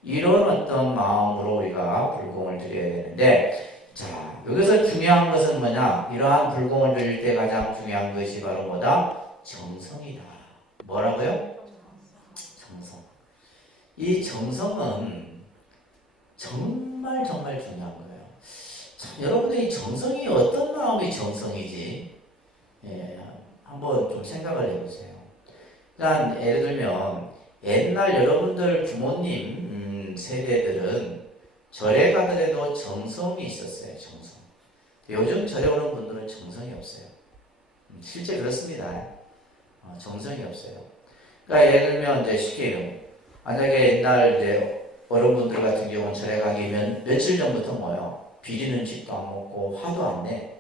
이런 어떤 마음으로 우리가 불공을 드려야 되는데, 자, 여기서 중요한 것은 뭐냐? 이러한 불공을 드릴 때 가장 중요한 것이 바로 뭐다? 정성이다. 뭐라고요? 정성. 이 정성은 정말 중요한 거예요. 여러분들이 정성이 어떤 마음이 정성이지? 한번 좀 생각을 해보세요. 그러니까 예를 들면 옛날 여러분들 부모님 세대들은 절에 가더라도 정성이 있었어요. 정성. 요즘 절에 오는 분들은 정성이 없어요. 실제 그렇습니다. 정성이 없어요. 그러니까 예를 들면 이제 쉽게 만약에 옛날 이제 어른분들 같은 경우는 절에 가기면 며칠 전부터 비리는 집도 안 먹고 화도 안 내.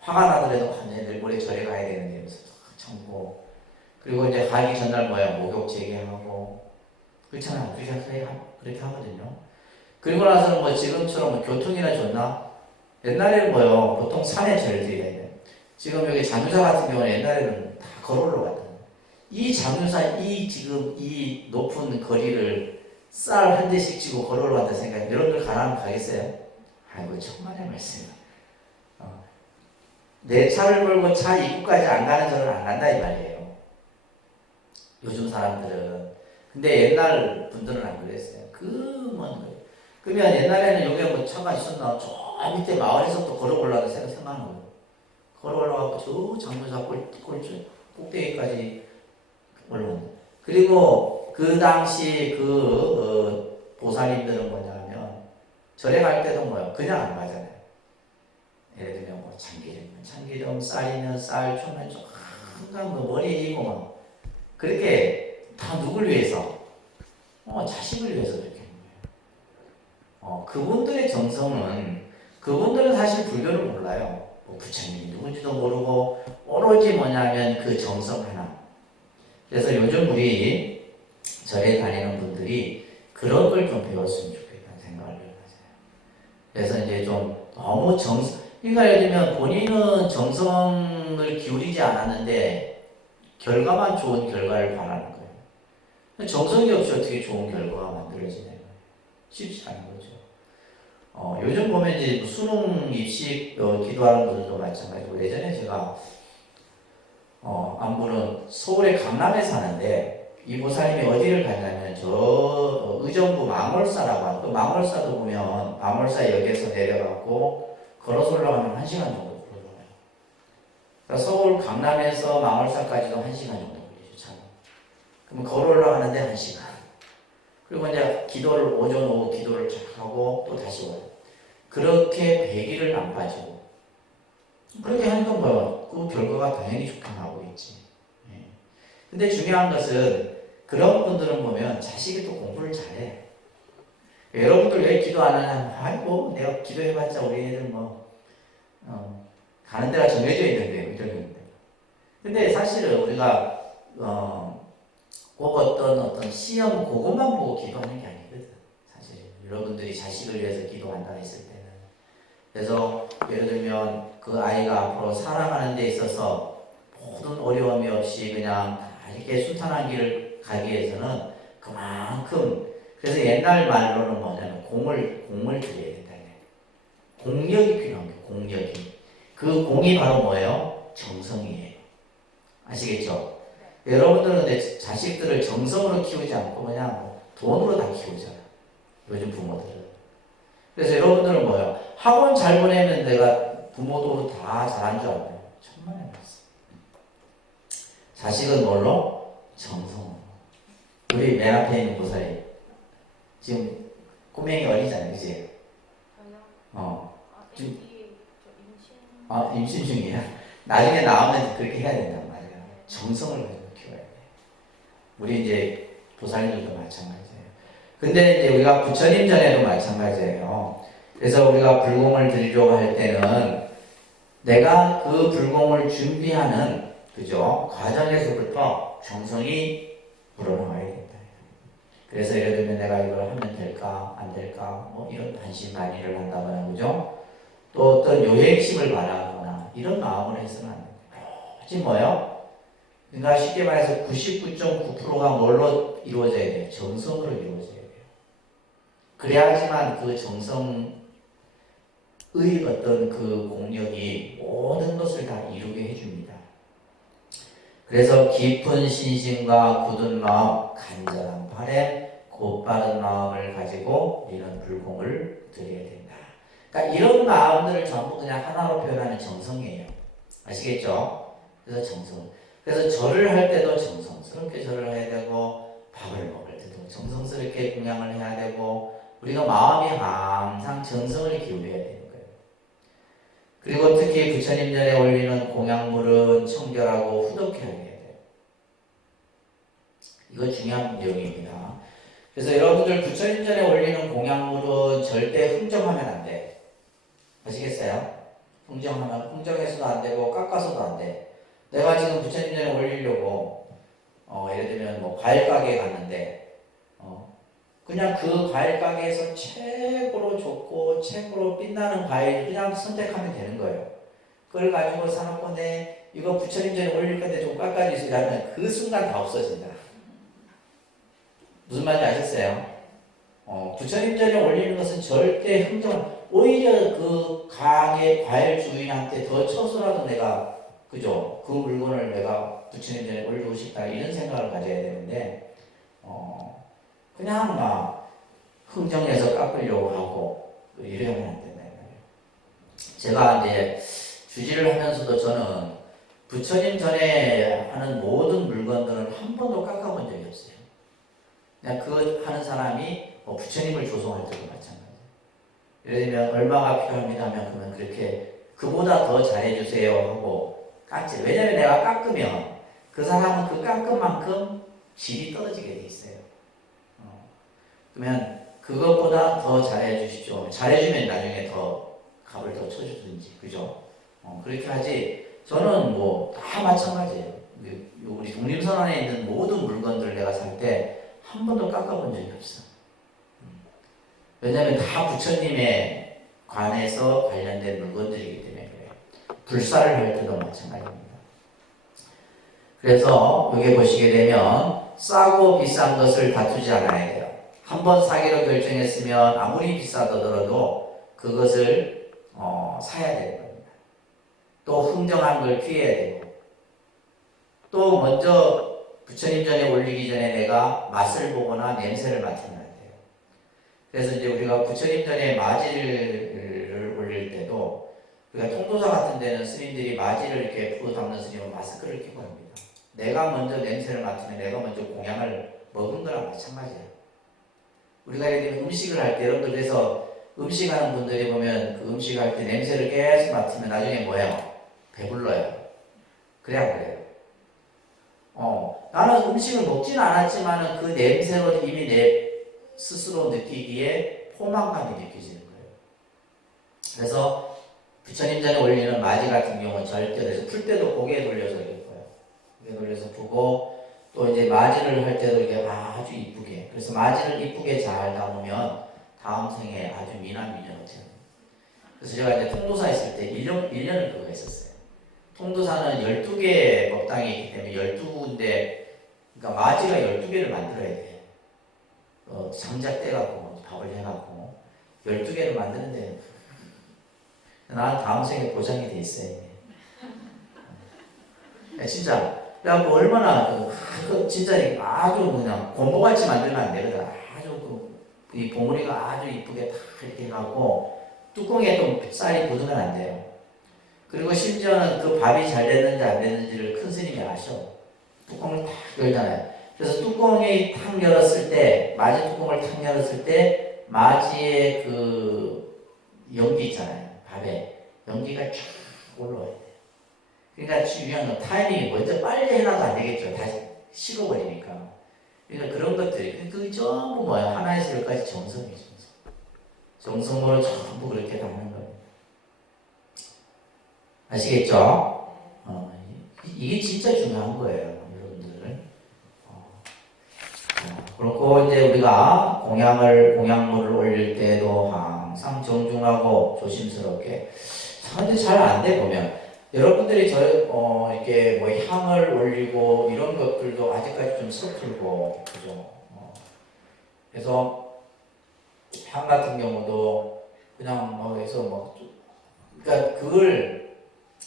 화가 나더라도 내일 모레 절에 가야 되는데 그래서 참고. 그리고 이제 가기 전날 목욕 재개하고. 그렇잖아요. 그렇게 하거든요. 그리고 나서는 지금처럼 교통이나 좋나? 옛날에는 보통 산에 절들이 해요. 지금 여기 장유사 같은 경우는 옛날에는 다 걸어 올라갔다. 이 장유사 지금 이 높은 거리를 쌀 한 대씩 지고 걸어 올라간다 생각해. 여러분들 가라면 가겠어요? 천만의 말씀. 내 차를 몰고 차 입구까지 안 가는 절은 안 간다 이 말이에요. 요즘 사람들은. 근데 옛날 분들은 안 그랬어요. 그러면 옛날에는 여기 차가 있었나? 저 밑에 마을에서 또 걸어 올라가서 생각하는 거예요. 걸어 올라가고 저 장로사 꼭대기까지 올라온다. 그리고 그 당시 보살님들은 뭐냐면 절에 갈 때도 그냥 안 가잖아요. 예를 들면 참기름, 쌀이면 쌀, 초면 항상 머리에 이고 그렇게 다 누굴 위해서? 자식을 위해서 그렇게 하는 거예요. 그분들의 정성은 그분들은 사실 불교를 몰라요. 부처님이 누군지도 모르고 오로지 뭐냐면 그 정성 하나. 그래서 요즘 우리 절에 다니는 분들이 그런 걸 좀 배웠으면 좋겠다는 생각을 하세요. 너무 그러니까 예를 들면 본인은 정성을 기울이지 않았는데 결과만 좋은 결과를 바라는 거예요. 정성이 없이 어떻게 좋은 결과가 만들어지나요? 쉽지 않은 거죠. 요즘 보면 이제 수능 입시 기도하는 분들도 마찬가지고, 예전에 제가 안부는 서울의 강남에 사는데 이 보살님이 어디를 갔냐면 저 의정부 망월사라고 하는, 그 망월사도 보면 망월사 역에서 내려가고 걸어서 올라가면 1시간 정도 걸어요. 그러니까 서울 강남에서 망월사까지도 1시간 정도 걸리죠, 차로. 그럼 걸어 올라가는데 1시간. 그리고 이제 기도를 오전 오후 기도를 쫙 하고 또 다시 와요. 그렇게 100일을 안 빠지고 그렇게 하니까 뭐 그 결과가 당연히 좋게 나오고 있지. 예. 근데 중요한 것은 그런 분들은 보면 자식이 또 공부를 잘해. 여러분들 왜 기도 안 하냐? 아이고 내가 기도해봤자 우리 애들 가는 데가 정해져 있는데 이러는데. 근데 사실은 우리가 꼭 어떤 시험 그것만 보고 기도하는 게 아니거든. 사실 여러분들이 자식을 위해서 기도한다 했을 때는. 그래서 예를 들면 그 아이가 앞으로 살아가는 데 있어서 모든 어려움이 없이 그냥 이렇게 순탄한 길을 가기 위해서는 그만큼, 그래서 옛날 말로는 뭐냐면 공을 들여야 된다. 공력이 필요한 거예요. 공력이. 그 공이 바로 뭐예요? 정성이에요. 아시겠죠? 여러분들은 근데 자식들을 정성으로 키우지 않고 그냥 돈으로 다 키우잖아. 요즘 부모들은. 그래서 여러분들은 뭐예요? 학원 잘 보내면 내가 부모도 다 잘한 줄 알아요. 천만에 말씀. 자식은 뭘로? 정성으로. 우리 맨 앞에 있는 보살이 지금 꼬맹이 어리잖아요, 그치? 지금 임신 중이야. 나중에 나오면 그렇게 해야 된단 말이야. 정성을 가지고 키워야 돼. 우리 이제 보살님들도 마찬가지예요. 근데 이제 우리가 부처님 전에도 마찬가지예요. 그래서 우리가 불공을 드리려고 할 때는 내가 그 불공을 준비하는, 그죠? 과정에서부터 정성이 우러나와야 된다. 그래서 예를 들면 내가 이걸 하면 될까, 안 될까, 뭐 이런 반신반의를 한다거나, 그죠? 또 어떤 요행심을 바라거나, 이런 마음을 해서는 안 된다. 오직 뭐요? 그러니까 쉽게 말해서 99.9%가 뭘로 이루어져야 돼요? 정성으로 이루어져야 돼요. 그래야지만 그 정성의 어떤 그 공력이 모든 것을 다 이루게 해줍니다. 그래서 깊은 신심과 굳은 마음, 간절한 바람, 곧바른 마음을 가지고 이런 불공을 드려야 된다. 그러니까 이런 마음들을 전부 그냥 하나로 표현하는 정성이에요. 아시겠죠? 그래서 정성. 그래서 절을 할 때도 정성스럽게 절을 해야 되고, 밥을 먹을 때도 정성스럽게供養을 해야 되고, 우리가 마음이 항상 정성을 기울여야 되는 거예요. 그리고 특히 부처님 전에 올리는 공양물은 청결하고 후덕해야 돼요. 이거 중요한 내용입니다. 그래서 여러분들 부처님 전에 올리는 공양물은 절대 흥정하면 안 돼. 아시겠어요? 흥정해서도 안 되고 깎아서도 안 돼. 내가 지금 부처님 전에 올리려고 예를 들면 뭐 과일 가게에 갔는데 그냥 그 과일 가게에서 최고로 좋고 최고로 빛나는 과일 그냥 선택하면 되는 거예요. 그걸 가지고 사놓고 이거 부처님 전에 올릴 건데 좀 깎아주세요 하면 그 순간 다 없어진다. 무슨 말인지 아셨어요? 부처님 전에 올리는 것은 절대 흥정, 오히려 그 가게 과일 주인한테 더 쳐서라도 내가, 그죠? 그 물건을 내가 부처님 전에 올리고 싶다 이런 생각을 가져야 되는데 그냥 막 흥정해서 깎으려고 하고 이러면 안 된다. 제가 이제 주지를 하면서도 저는 부처님 전에 하는 모든 물건들은 한 번도 깎아본 적이 없어요. 그냥 그 하는 사람이 부처님을 조성할 때도 마찬가지예요. 예를 들면 얼마가 필요합니다 하면 그러면 그렇게 그보다 더 잘해주세요 하고 깎지. 왜냐면 내가 깎으면 그 사람은 그 깎은 만큼 질이 떨어지게 돼 있어요. 그러면 그것보다 더 잘해주십시오. 잘해주면 나중에 더 값을 더 쳐주든지, 그죠? 그렇게 하지. 저는 뭐 다 마찬가지예요. 우리 독립선언에 있는 모든 물건들 내가 살 때 한 번도 깎아본 적이 없어. 왜냐면 다 부처님의 관해서 관련된 물건들이기 때문에 그래요. 불사를 할 때도 마찬가지입니다. 그래서 여기 보시게 되면 싸고 비싼 것을 다투지 않아야 돼요. 한번 사기로 결정했으면 아무리 비싸더라도 그것을 사야 되는 겁니다. 또 흥정한 걸 피해야 되고, 또 먼저 부처님 전에 올리기 전에 내가 맛을 보거나 냄새를 맡으면 안 돼요. 그래서 이제 우리가 부처님 전에 마지를 올릴 때도, 우리가 통도사 같은 데는 스님들이 마지를 이렇게 부어 담는 스님은 마스크를 끼고 합니다. 내가 먼저 냄새를 맡으면 내가 먼저 공양을 먹은 거랑 마찬가지예요. 우리가 이렇게 음식을 할 때, 여러분들 그래서 음식하는 분들이 보면 그 음식할 때 냄새를 계속 맡으면 나중에 뭐예요? 배불러요. 그래 안 그래요? 나는 음식을 먹지는 않았지만 그 냄새로 이미 내 스스로 느끼기에 포만감이 느껴지는 거예요. 그래서 부처님 전에 올리는 마지 같은 경우는 절대 그래서 풀 때도 고개 돌려서 이렇게 보여요. 고개 돌려서 보고, 또 이제 마지를 할 때도 이렇게 아주 이쁘게. 그래서 마지를 이쁘게 잘 담으면 다음 생에 아주 미남 미녀가 돼요. 그래서 제가 이제 통도사 있을 때 1년을 그거 했었어요. 통도사는 12개의 법당이 있기 때문에 12군데, 그러니까 마지가 12개를 만들어야 돼. 장작 떼갖고 밥을 해갖고 12개를 만드는데 나는 다음 생에 보장이 돼 있어요. 진짜. 그래갖고 얼마나 진짜 아주 그냥 곰보같이 만들면 안 되거든. 아주 이 봉우리가 아주 이쁘게 딱 이렇게 해갖고 뚜껑에 좀 쌀이 굳으면 안 돼요. 그리고 심지어는 그 밥이 잘 됐는지 안 됐는지를 큰 스님이 아셔. 뚜껑을 탁 열잖아요. 그래서 뚜껑이 탁 열었을 때, 마지 뚜껑을 탁 열었을 때 마지의 그 연기 있잖아요. 밥에 연기가 쫙 올라와야 돼요. 그러니까 중요한 건 타이밍이 먼저 빨리 해놔도 안 되겠죠. 다시 식어버리니까. 그러니까 그런 것들이, 그 전부 뭐야. 하나에서 열까지 정성이죠. 정성으로 전부 그렇게 담는 거예요. 아시겠죠? 이게 진짜 중요한 거예요. 여러분들. 그렇고, 이제 우리가 공양물을 올릴 때도 항상 정중하고 조심스럽게. 근데 잘 안 돼, 보면. 여러분들이 이렇게 뭐 향을 올리고 이런 것들도 아직까지 좀 서툴고, 그죠? 그래서 향 같은 경우도 그냥 해서 그러니까 그걸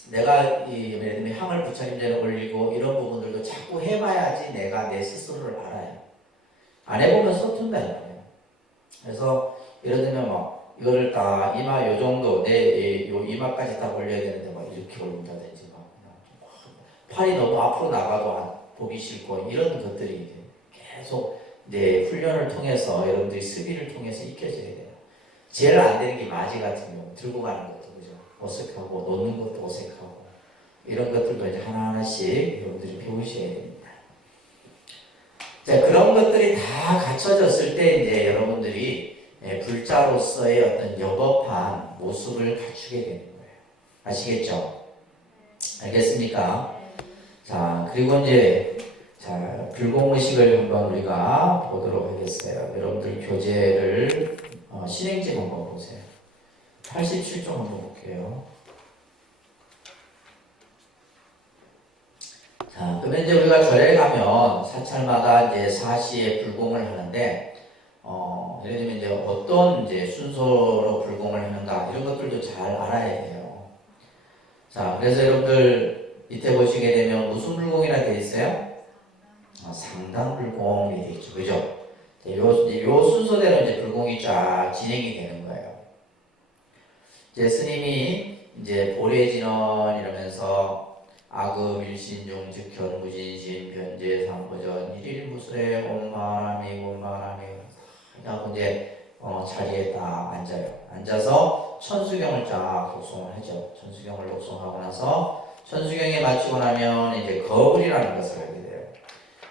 내가 예를 들면 향을 부처님 전에 올리고 이런 부분들도 자꾸 해봐야지 내가 내 스스로를 알아요. 안 해보면 서툰다는 거예요. 그래서 예를 들면 이거를 딱 이마 요 정도 요 이마까지 딱 올려야 되는데 이렇게 올린다든지 팔이 너무 앞으로 나가도 보기 싫고 이런 것들이 계속 이제 훈련을 통해서 여러분들이 스비를 통해서 익혀져야 돼요. 제일 안 되는 게 마지 같은 경우 들고 가는 것도 그죠? 어색하고 놓는 것도 어색하고 이런 것들도 이제 하나하나씩 여러분들이 배우셔야 됩니다. 자, 그런 것들이 다 갖춰졌을 때 이제 여러분들이 불자로서의 어떤 여법한 모습을 갖추게 되는 거예요. 아시겠죠? 알겠습니까? 자, 그리고 이제 불공의식을 한번 우리가 보도록 하겠어요. 여러분들 교재를 신행집 한번 보세요. 87쪽 한번 볼게요. 자, 그러면 이제 우리가 절에 가면 사찰마다 이제 사시에 불공을 하는데, 예를 들면 이제 어떤 이제 순서로 불공을 하는가 이런 것들도 잘 알아야 돼요. 자, 그래서 여러분들 밑에 보시게 되면 무슨 불공이라 되어 있어요? 상당 불공이 되어 있죠, 그죠? 요 순서대로 이제 불공이 쫙 진행이 되는 거예요. 이제 스님이 이제 보례진원 이러면서 아급 일신중 즉현 무진신 변제 상보전 일일 무술에 온바람이 하고 이제 자리에 딱 앉아요. 앉아서 천수경을 쫙 독송을 하죠. 천수경을 독송하고 나서 천수경에 마치고 나면 이제 거불이라는 것을 하게 돼요.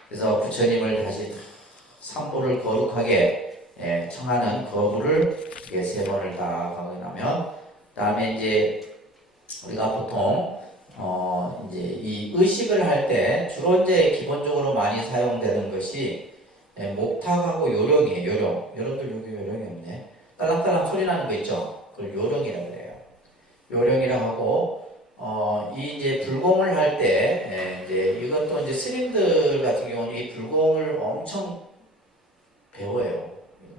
그래서 부처님을 다시 삼보를 거룩하게 청하는 거불을 세 번을 다 하고 나면 다음에 이제 우리가 보통 이제 이 의식을 할 때 주로 이제 기본적으로 많이 사용되는 것이 목탁하고 요령이에요. 요령. 여러분들 여기 요령이 없네. 딸랑딸랑 소리 나는 거 있죠? 그걸 요령이라고 그래요. 요령이라고 하고, 이 이제 불공을 할 때, 이제 이것도 이제 스님들 같은 경우는 이 불공을 엄청 배워요.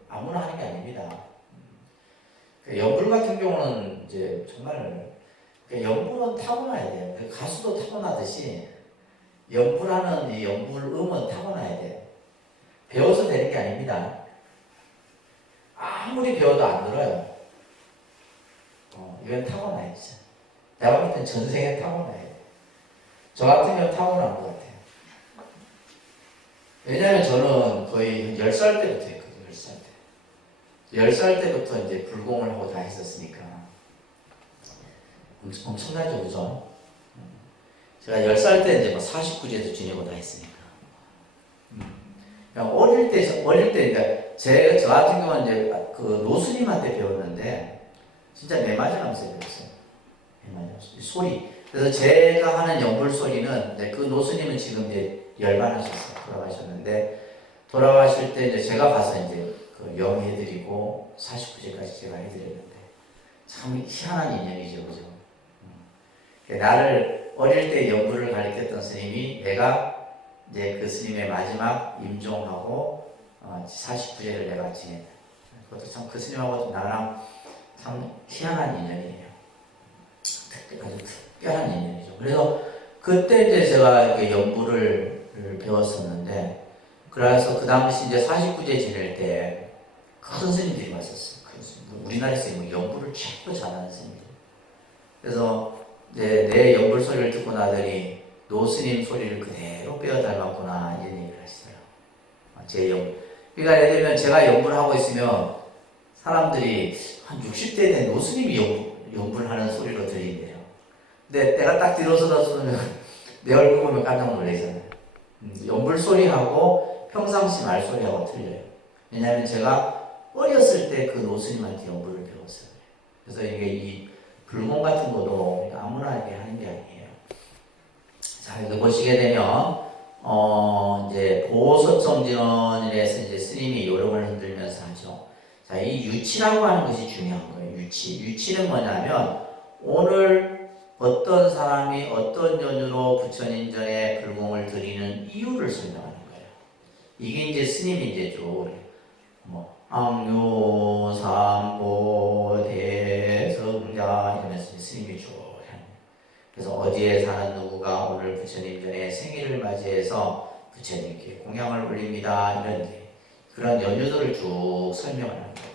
아무나 하는 게 아닙니다. 연불 같은 경우는 이제 정말, 연불은 타고나야 돼요. 가수도 타고나듯이, 연불하는 이 연불음은 타고나야 돼요. 배워서 되는 게 아닙니다. 아무리 배워도 안 들어요. 이건 타고나야지. 내가 볼 땐 전생에 타고나야 돼. 저 같은 경우는 타고난 것 같아요. 왜냐면 저는 거의 10살 때부터 했거든요. 10살 때. 10살 때부터 이제 불공을 하고 다 했었으니까. 엄청나죠, 그죠? 제가 10살 때 이제 뭐 49제도 지내고 다 했으니까. 어릴 때, 그러니까 저 같은 경우는 이제 그 노스님한테 배웠는데, 진짜 매맞으면서 배웠어요. 매맞으면서. 소리. 그래서 제가 하는 연불 소리는, 그 노스님은 지금 이제 열반하셨어요. 돌아가셨는데, 돌아가실 때 이제 제가 가서 이제 그 영해드리고, 49제까지 제가 해드렸는데, 참 희한한 인연이죠, 그죠? 나를 어릴 때 연불을 가르쳤던 스님이 내가 이제 그 스님의 마지막 임종하고 49제를 내가 지냈다. 그것도 참 그 스님하고 나랑 참 희한한 인연이에요. 아주 특별한 인연이죠. 그래서 그때 이제 제가 이렇게 연불을 배웠었는데, 그래서 그 당시 이제 49제 지낼 때 큰 스님들이 왔었어요. 우리나라에서 뭐 연불을 최고 잘하는 스님들. 그래서 내 연불 소리를 듣고 나더니 노스님 소리를 그대로 빼어 닮았구나 이런 얘기를 하시더라고요. 제 연. 그러니까 예를 들면 제가 연불하고 있으면 사람들이 한 60대 된 노스님이 연불하는 소리로 들린대요. 근데 내가 딱 뒤로 서면 내 얼굴 보면 깜짝 놀라잖아요. 연불 소리하고 평상시 말소리하고 틀려요. 왜냐하면 제가 어렸을 때 그 노스님한테 연불을 배웠어요. 그래서 이게 이 불공 같은 것도 아무나 이렇게 하는 게 아니에요. 자, 여기 보시게 되면, 이제 보호소청진원이라서 이제 스님이 요령을 흔들면서 하죠. 자, 이 유치라고 하는 것이 중요한 거예요. 유치. 유치는 뭐냐면, 오늘 어떤 사람이 어떤 연유로 부처님 전에 불공을 드리는 이유를 설명하는 거예요. 이게 이제 스님이 이제 좀, 악묘삼보 대성자 이러면서 스님이 쭉 하는. 그래서 어디에 사는 누구가 오늘 부처님 전에 생일을 맞이해서 부처님께 공양을 올립니다. 이런 그런 연유들을 쭉 설명을 하는 거예요.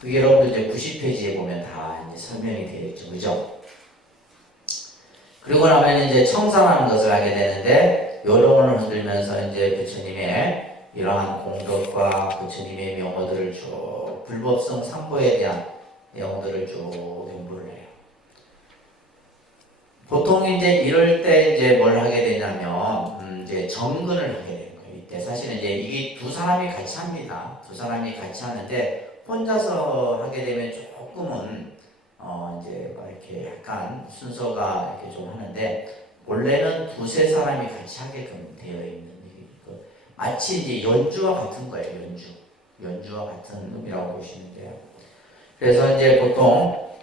그게 여러분들 이제 90페이지에 보면 다 이제 설명이 되어 있죠. 그죠? 그리고 나면 이제 청산하는 것을 하게 되는데, 요령을 흔들면서 이제 부처님의 이러한 공덕과 부처님의 명호들을 쭉, 불법성 삼보에 대한 내용들을 쭉 연구를 해요. 보통 이제 이럴 때 이제 뭘 하게 되냐면, 이제 정근을 하게 되는 거예요. 이때 사실은 이제 이게 두 사람이 같이 합니다. 두 사람이 같이 하는데, 혼자서 하게 되면 조금은, 이제 이렇게 약간 순서가 이렇게 좀 하는데, 원래는 두세 사람이 같이 하게끔 되어 있는, 마치 이제 연주와 같은 거예요. 연주와 같은 음이라고 보시면 돼요. 그래서 이제 보통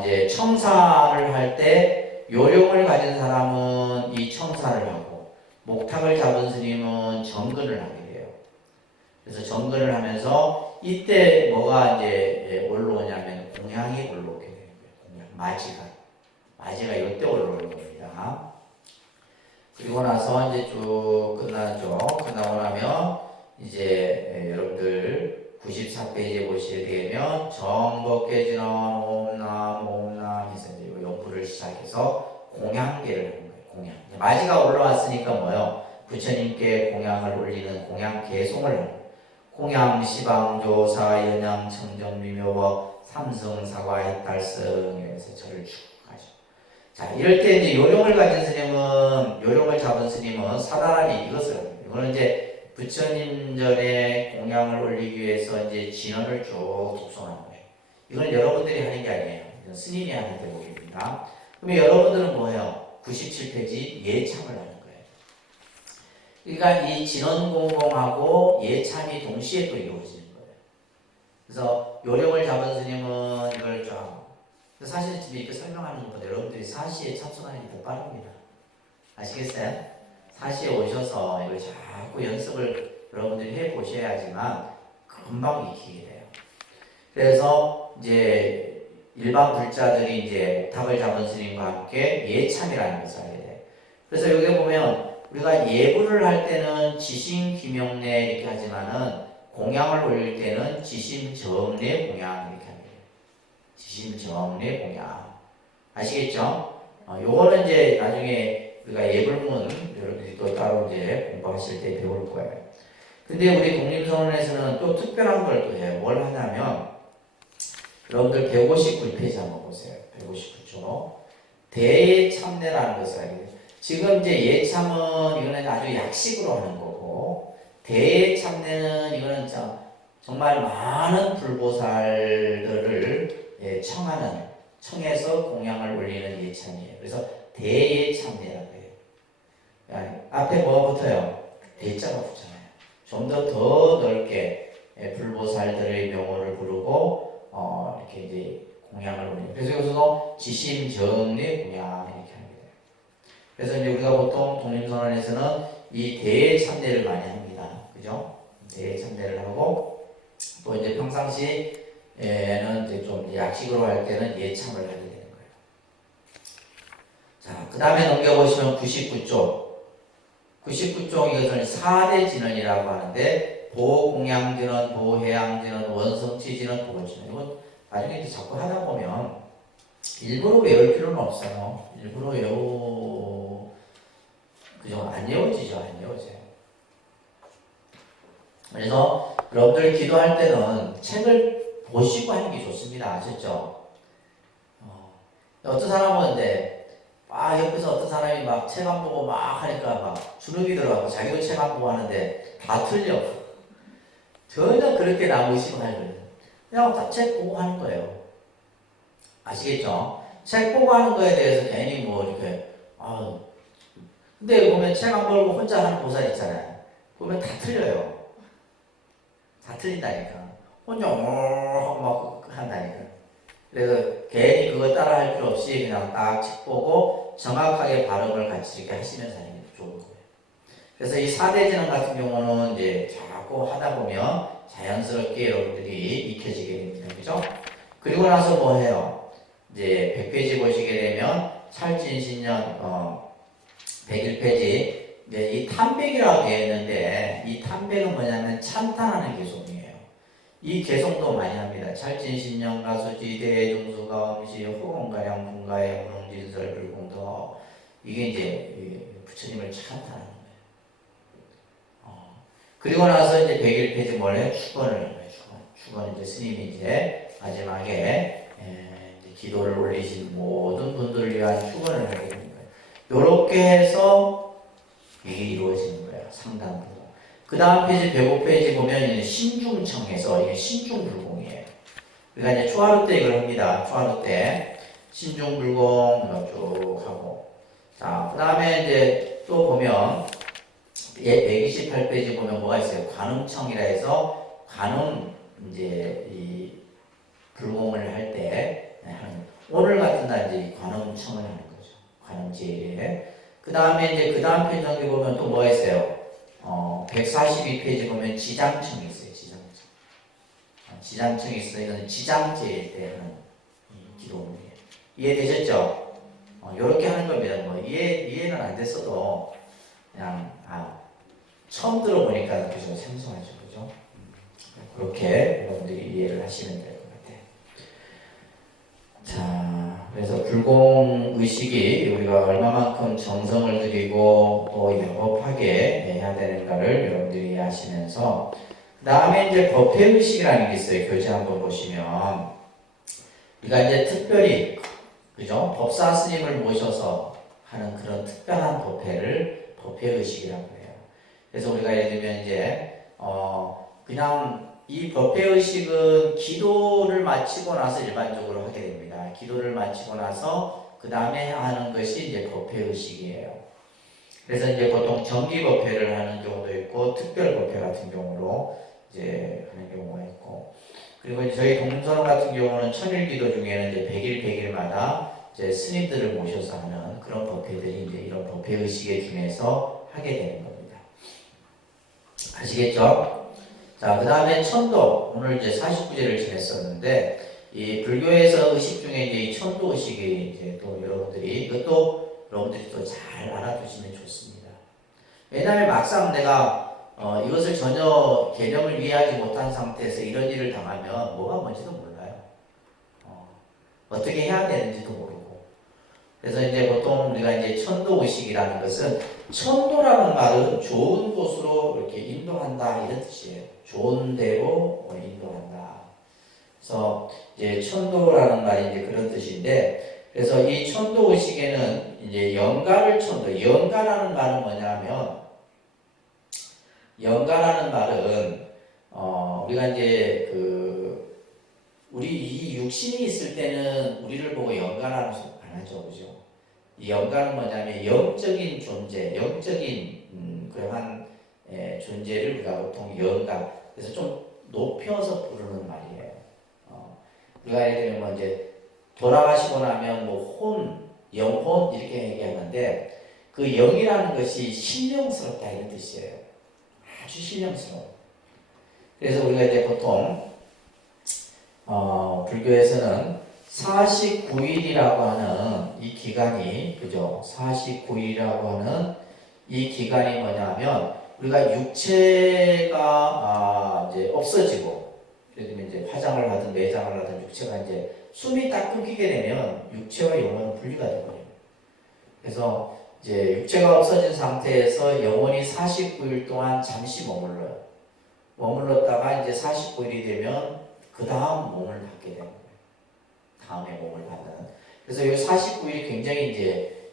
이제 청사를 할 때 요령을 가진 사람은 이 청사를 하고, 목탁을 잡은 스님은 정근을 하게 돼요. 그래서 정근을 하면서 이때 뭐가 이제 올라오냐면 공양이 올라오게 되는 거예요. 공양, 마지가 이때 올라오는 겁니다. 그리고 나서 이제 쭉 끝나죠. 끝나고 나면 이제 여러분들 94페이지에 보시게 되면 정법계진원 옴남 해서 이제 연불을 시작해서 공양계를 하는 거예요. 공양. 마지가 올라왔으니까 뭐요? 부처님께 공양을 올리는 공양 개송을 하는 거예요. 공양 시방조사 연양 청정미묘법 삼성사과 해탈성에서 절을 쭉 하죠. 자, 이럴 때 이제 요령을 가진 스님은, 요령을 잡은 스님은 사다란히 이것을 합니다. 이거는 이제 부처님 전에 공양을 올리기 위해서 이제 진언을 쭉 독송하는 거예요. 이건 여러분들이 하는 게 아니에요. 이건 스님이 하는 대목입니다. 그러면 여러분들은 뭐예요? 97페이지 예참을 하는 거예요. 그러니까 이 진언 공공하고 예참이 동시에 또 이루어지는 거예요. 그래서 요령을 잡은 스님은 이걸 쫙 사실 지금 이렇게 설명하는 것보다 여러분들이 사시에 참석하는 게 더 빠릅니다. 아시겠어요? 사시에 오셔서 이걸 자꾸 연습을 여러분들이 해 보셔야지만 금방 익히게 돼요. 그래서 이제 일반 불자들이 이제 옥탑을 잡은 스님과 함께 예참이라는 것을 하게 돼요. 그래서 여기 보면 우리가 예불을 할 때는 지심기명례 이렇게 하지만은 공양을 올릴 때는 지심정례 공양 이렇게 합니다. 지심정례 공양 아시겠죠? 요거는 이제 나중에 우리가 예불문 여러분들이 또 따로 이제 공부하실 때 배울 거예요. 근데 우리 독립선언에서는 또 특별한 걸 또 해요. 뭘 하냐면 여러분들 159페이지 한번 보세요. 159쪽 대참례라는 것을 알게 돼요. 지금 이제 예참은 이거는 아주 약식으로 하는 거고 대참례는 이거는 정말 많은 불보살들을 청해서 공양을 올리는 예참이에요. 그래서 대예참례라고 해요. 앞에 뭐가 붙어요? 대자가 붙잖아요. 좀 더 넓게 불보살들의 명호를 부르고 이렇게 이제 공양을 올려요. 그래서 여기서도 지심정례 공양 이렇게 합니다. 그래서 이제 우리가 보통 독립선언에서는 이 대참례를 많이 합니다. 그죠? 대참례를 하고 또 이제 평상시에는 이제 좀 약식으로 할 때는 예참을 하게 되는 거예요. 자, 그 다음에 넘겨보시면 99쪽. 99쪽 이것을 4대 진언이라고 하는데 보공양진언, 보해양진언, 원성치진언, 보호진언. 이건 나중에 이제 자꾸 하다 보면 일부러 외울 필요는 없어요. 일부러 그죠? 안 외워지죠. 안 외워져요. 그래서 여러분들 기도할 때는 책을 보시고 하는 게 좋습니다. 아셨죠? 어떤 사람은 이제 옆에서 어떤 사람이 막 책 안 보고 막 하니까 막 주눅이 들어가고 자기도 책 안 보고 하는데 다 틀려. 전혀 그렇게 남 의심할 거예요. 그냥 다 책 보고 하는 거예요. 아시겠죠? 책 보고 하는 거에 대해서 괜히 뭐 이렇게 근데 보면 책 안 보고 혼자 하는 보살 있잖아요. 보면 다 틀려요. 다 틀린다니까. 혼자 하고 막 한다니까. 그래서 괜히 그거 따라 할 필요 없이 그냥 딱 책 보고 정확하게 발음을 같이 이렇게 하시면서 하는 게 좋은 거예요. 그래서 이 4대 진언 같은 경우는 이제 자꾸 하다 보면 자연스럽게 여러분들이 익혀지게 됩니다. 그죠? 그리고 나서 뭐 해요? 이제 100페이지 보시게 되면 찰진신년 101페이지 이 탐백이라고 되어 있는데 이 탐백은 뭐냐면 찬탄하는 개송이에요. 이 개송도 많이 합니다. 찰진신령 가수지 대중수가 음시 호공가량 분가의 운홍진설 불공도 이게 이제 부처님을 찬탄하는 거예요. 그리고 나서 이제 101페이지 뭘 해요? 축원을 축원 이제 스님이 이제 마지막에 이제 기도를 올리신 모든 분들을 위한 축원을 하게 되는 거예요. 요렇게 해서 이게 이루어지는 거예요. 상담. 그 다음 페이지 105페이지 보면 신중청에서 이게 신중불공이에요. 우리가 이제 초하루 때 이걸 합니다. 초하루 때 신중불공 쭉 하고 자, 그 다음에 이제 또 보면 128페이지 보면 뭐가 있어요? 관음청이라 해서 관음 이제 이 불공을 할 때 오늘 같은 날 이제 관음청을 하는 거죠. 관음제일에 그 다음에 이제 그 다음 페이지 여기 보면 또 뭐가 있어요? 142페이지 보면 지장청이 있어요. 지장청이 있어요. 이건 지장제일 때 하는 기도문이에요. 이해되셨죠? 이렇게 하는 겁니다. 뭐 이해는 안 됐어도 그냥 처음 들어보니까 그죠? 생소하죠, 그죠? 그렇게 여러분들이 이해를 하시면 될 것 같아요. 자, 그래서 불공 의식이 우리가 얼마만큼 정성을 들이고 또 영업하게 해야 되는가를 여러분들이 이해하시면서 그 다음에 이제 법회 의식이라는 게 있어요. 교재 한번 보시면 우리가 이제 특별히 그죠? 법사 스님을 모셔서 하는 그런 특별한 법회를 법회 의식이라고 해요. 그래서 우리가 예를 들면 이제 그냥 이 법회 의식은 기도를 마치고 나서 일반적으로 하게 됩니다. 기도를 마치고 나서 그 다음에 하는 것이 이제 법회 의식이에요. 그래서 이제 보통 정기 법회를 하는 경우도 있고 특별 법회 같은 경우로 이제 하는 경우가 있고 그리고 이제 저희 동서론 같은 경우는 천일기도 중에는 이제 100일 100일마다 이제 스님들을 모셔서 하는 그런 법회들이 이제 이런 법회 의식에 중에서 하게 되는 겁니다. 아시겠죠? 자, 그 다음에 천도. 오늘 이제 49제를 지냈었는데, 이 불교에서 의식 중에 이제 이 천도 의식이 이제 또 여러분들이, 이것도 여러분들이 또 잘 알아두시면 좋습니다. 왜냐하면 막상 내가 이것을 전혀 개념을 이해하지 못한 상태에서 이런 일을 당하면 뭐가 뭔지도 몰라요. 어떻게 해야 되는지도 모르고. 그래서 이제 보통 우리가 이제 천도 의식이라는 것은, 천도라는 말은 좋은 곳으로 이렇게 인도한다 이런 뜻이에요. 좋은 데로 인도한다. 그래서 이제 천도라는 말이 이제 그런 뜻인데, 그래서 이 천도 의식에는 이제 영가를 천도, 영가라는 말은 뭐냐면, 영가라는 말은 우리가 이제 우리 이 육신이 있을 때는 우리를 보고 영가라는 소리 안 하죠, 그죠? 이 영가는 뭐냐면 영적인 존재, 영적인 그러한 존재를 우리가 보통 영가, 그래서 좀 높여서 부르는 말이에요. 우리가 예를 들면 뭐 이제 돌아가시고 나면 뭐 혼, 영혼 이렇게 얘기하는데 그 영이라는 것이 신령스럽다 이런 뜻이에요. 아주 신령스러워. 그래서 우리가 이제 보통 불교에서는 49일이라고 하는 이 기간이, 그죠? 49일이라고 하는 이 기간이 뭐냐면 우리가 육체가 이제 없어지고, 예를 들면 이제 화장을 하든 매장을 하든 육체가 이제 숨이 딱 끊기게 되면 육체와 영혼은 분리가 되거든요. 그래서 이제 육체가 없어진 상태에서 영혼이 49일 동안 잠시 머물러요. 머물렀다가 이제 49일이 되면 그 다음 몸을 받게 되는 거예요. 다음에 몸을 받는. 그래서 이 49일이 굉장히 이제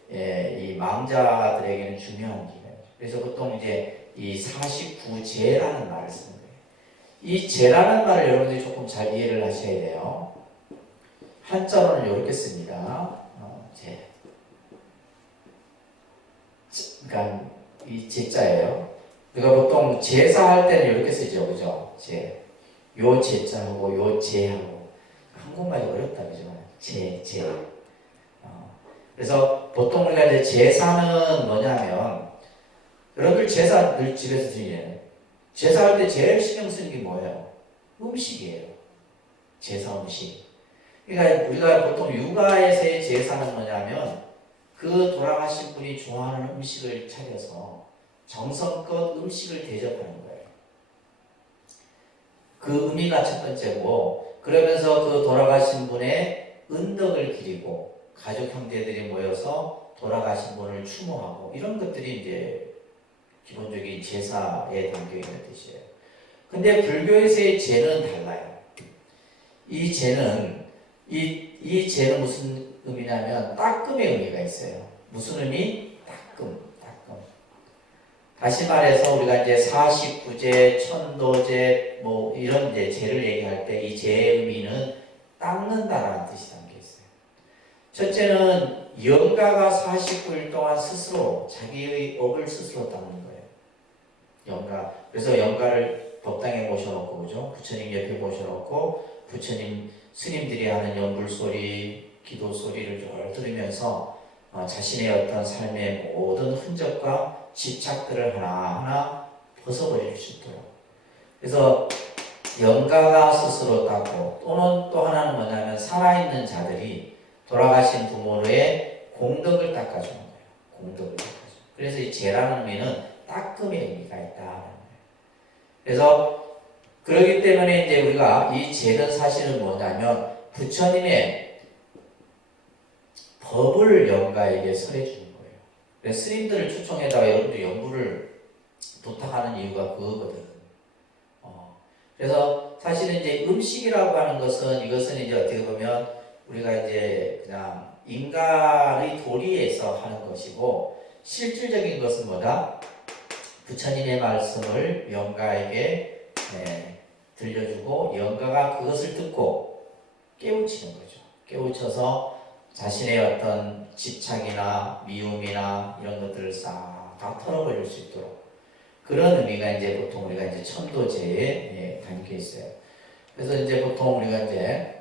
이 망자들에게는 중요한 기간이죠. 그래서 보통 이제 이 49제라는 말을 쓰는 거예요. 이 제라는 말을 여러분들이 조금 잘 이해를 하셔야 돼요. 한자로는 이렇게 씁니다. 제. 그러니까 이 제자예요. 우리가 보통 제사할 때는 이렇게 쓰죠, 그죠? 제. 요 제자하고 요 제하고. 한국말이 어렵다, 그죠? 제. 그래서 보통 우리가 이제 제사는 뭐냐면, 여러분들 제사 늘 집에서 드리잖아요. 제사할 때 제일 신경 쓰는 게 뭐예요? 음식이에요. 제사 음식. 그러니까 우리가 보통 육아에서의 제사는 뭐냐면, 그 돌아가신 분이 좋아하는 음식을 차려서 정성껏 음식을 대접하는 거예요. 그 의미가 첫 번째고, 그러면서 그 돌아가신 분의 은덕을 기리고 가족 형제들이 모여서 돌아가신 분을 추모하고 이런 것들이 이제 기본적인 제사에 담겨 있는 뜻이에요. 근데 불교에서의 제는 달라요. 이 제는 이 제는 무슨 의미냐면 따끔의 의미가 있어요. 무슨 의미? 따끔. 다시 말해서 우리가 이제 49제, 천도제 뭐 이런 이제 제를 얘기할 때 이 제의 의미는 닦는다라는 뜻이 담겨 있어요. 첫째는 영가가 49일 동안 스스로 자기의 업을 스스로 닦는 거예요. 영가. 그래서 영가를 법당에 모셔놓고, 그죠? 부처님 옆에 모셔놓고 부처님 스님들이 하는 연불 소리, 기도 소리를 쭉 들으면서 자신의 어떤 삶의 모든 흔적과 집착들을 하나하나 벗어버릴 수 있도록. 그래서 영가가 스스로 닦고, 또는 또 하나는 뭐냐면 살아있는 자들이 돌아가신 부모의 공덕을 닦아주는 거예요. 공덕을 닦아주는. 그래서 이 제라는 의미는 닦음의 의미가 있다. 그래서 그렇기 때문에 이제 우리가 이 제는 사실은 뭐냐면 부처님의 법을 영가에게 설해주는 거예요. 그래서 스님들을 초청해다가 여러분들 연구를 부탁하는 이유가 그거거든. 그래서 사실은 이제 음식이라고 하는 것은, 이것은 이제 어떻게 보면 우리가 이제 그냥 인간의 도리에서 하는 것이고, 실질적인 것은 뭐다? 부처님의 말씀을 영가에게 들려주고 영가가 그것을 듣고 깨우치는 거죠. 깨우쳐서 자신의 어떤 집착이나 미움이나 이런 것들을 싹 다 털어버릴 수 있도록, 그런 의미가 이제 보통 우리가 이제 천도제에 담겨 있어요. 그래서 이제 보통 우리가 이제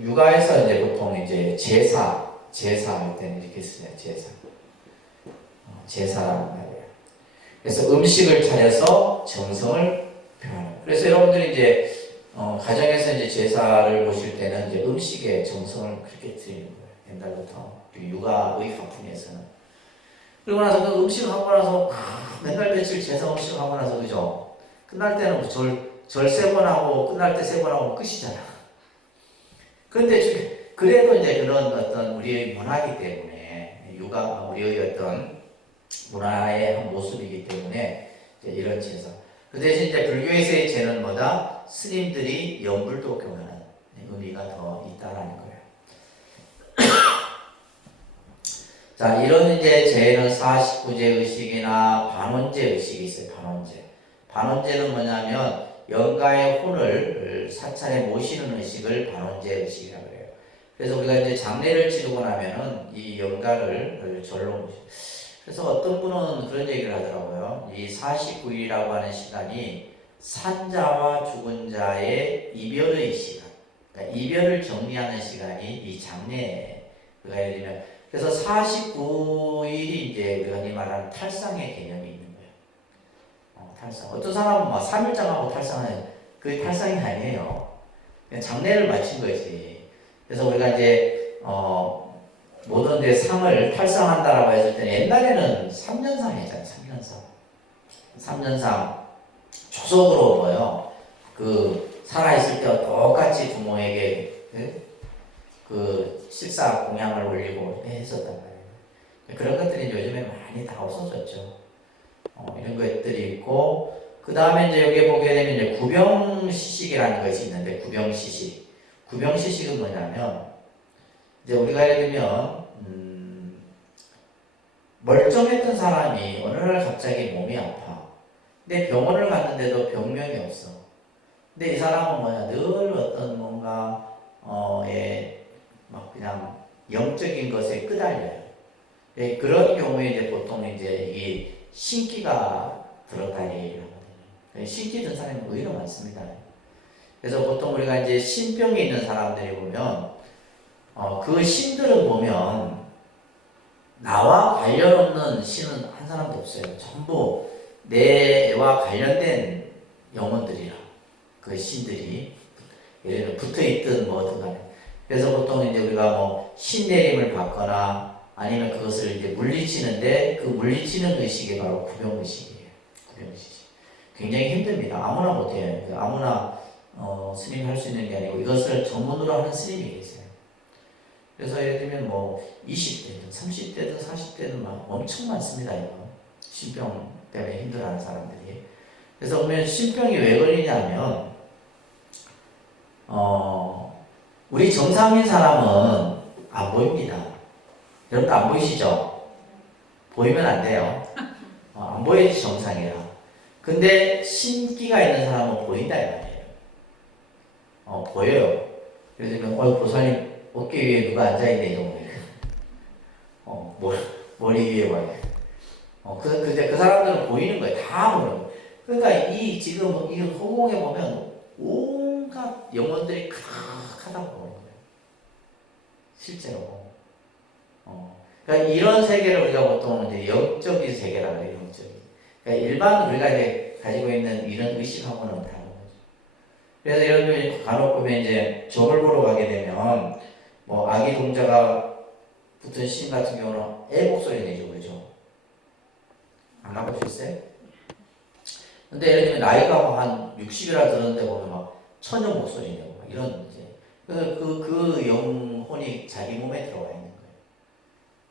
육아에서 이제 보통 이제 제사할 때는 이렇게 쓰요. 제사라는 말이에요. 그래서 음식을 차려서 정성을 표하는. 그래서 여러분들이 이제 가정에서 이제 제사를 보실 때는 이제 음식에 정성을 그렇게 드리는 거예요. 옛날부터 육아의 가풍에서는. 그리고 나서 그 음식을 하고 나서 맨날 며칠 제사 음식 하고 나서 그죠? 끝날 때는 절 3번 하고 끝날 때 3번 하고 끝이잖아. 그런데 그래도 이제 그런 어떤 우리의 문화이기 때문에 육아가 우리의 어떤 문화의 한 모습이기 때문에 이제 이런 제사. 그 대신 이제 불교에서의 제는 뭐다? 스님들이 연불도 교하는 의미가 더 있다라는 거예요. 자, 이런 이제 제는 49제 의식이나 반원제 의식이 있어요. 반원제는 뭐냐면 영가의 혼을 사찰에 모시는 의식을 반원제 의식이라고 해요. 그래서 우리가 이제 장례를 치르고 나면은 이 영가를 절로 모시죠. 그래서 어떤 분은 그런 얘기를 하더라고요. 이 49일이라고 하는 시간이 산자와 죽은 자의 이별의 시간, 그러니까 이별을 정리하는 시간이 이 장례. 그러니까 예를 들면 그래서 49일이 이제 우리가 흔히 말하는 탈상의 개념이 있는 거예요. 탈상. 어떤 사람은 막 3일장하고 탈상은 그게 탈상이 아니에요. 그냥 장례를 마친 거지. 그래서 우리가 이제 모든 데 상을 탈상한다라고 했을 때는 옛날에는 3년상 했잖아요. 3년상. 조속으로 뭐요? 그 살아있을 때와 똑같이 부모에게 그 식사 공양을 올리고 했었단 말이에요. 그런 것들이 요즘에 많이 다 없어졌죠. 이런 것들이 있고, 그 다음에 이제 여기 보게 되면 이제 구병시식이라는 것이 있는데, 구병시식은 뭐냐면, 이제 우리가 예를 들면, 멀쩡했던 사람이 어느 날 갑자기 몸이 아파. 근데 병원을 갔는데도 병명이 없어. 근데 이 사람은 뭐냐, 늘 어떤 뭔가, 막 그냥 영적인 것에 끄달려요. 그런 경우에 이제 보통 이제 이 신기가 들었다는 얘기를 하거든요. 신기 든 사람이 오히려 많습니다. 그래서 보통 우리가 이제 신병이 있는 사람들이 보면, 그 신들을 보면, 나와 관련 없는 신은 한 사람도 없어요. 전부 내와 관련된 영혼들이라. 그 신들이. 예를 들어 붙어 있든 뭐든 간에. 그래서 보통 이제 우리가 뭐 신내림을 받거나 아니면 그것을 이제 물리치는데 그 물리치는 의식이 바로 구병의식이에요. 구병의식. 굉장히 힘듭니다. 아무나 못해요. 아무나 스님 할 수 있는 게 아니고 이것을 전문으로 하는 스님이 계세요. 그래서 예를 들면 뭐 20대든 30대든 40대든 막 엄청 많습니다. 이거. 신병 때문에 힘들어하는 사람들이. 그래서 보면 신병이 왜 걸리냐면 우리 정상인 사람은 안 보입니다. 여러분도 안 보이시죠? 보이면 안 돼요. 안 보여야지 정상이라. 근데 신기가 있는 사람은 보인다 이 말이에요. 보여요. 예를 들면 보살님 어깨 위에 누가 앉아있네 이 정도. 머리 위에 와요. 그 사람들은 보이는 거예요. 다 보는 거예요. 그러니까 지금 이 허공에 보면 온갖 영혼들이 크다고 보는 거예요. 실제로. 그러니까 이런 세계를 우리가 보통 이제 영적인 세계라고 해요. 영적인. 그러니까 일반 우리가 이제 가지고 있는 이런 의식하고는 다른 거죠. 그래서 여러분이 간혹 보면 이제 점을 보러 가게 되면 뭐 아기 동자가 붙은 신 같은 경우는 애 목소리 내죠, 그렇죠? 안 가보셨어요? 근데 예를 들면 나이가 한 60이라 들었는데 보면 막 처녀 목소리 내고 막 이런 이제 그 영혼이 자기 몸에 들어가 있는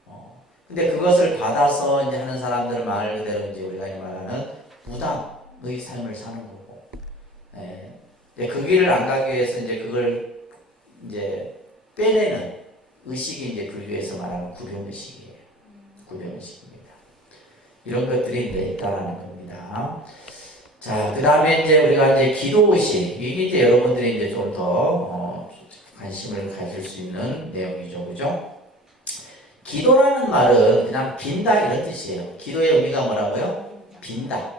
거예요. 근데 그것을 받아서 이제 하는 사람들은 말 그대로 이제 우리가 말하는 무당의 삶을 사는 거고, 그 길을 안 가기 위해서 이제 그걸 이제 빼내는 의식이 이제 불교에서 말하는 구병의식이에요. 구병의식입니다. 이런 것들이 이제 있다라는 겁니다. 자, 그 다음에 이제 우리가 이제 기도의식. 이게 이제 여러분들이 이제 좀 더 관심을 가질 수 있는 내용이죠. 그죠? 기도라는 말은 그냥 빈다 이런 뜻이에요. 기도의 의미가 뭐라고요? 빈다.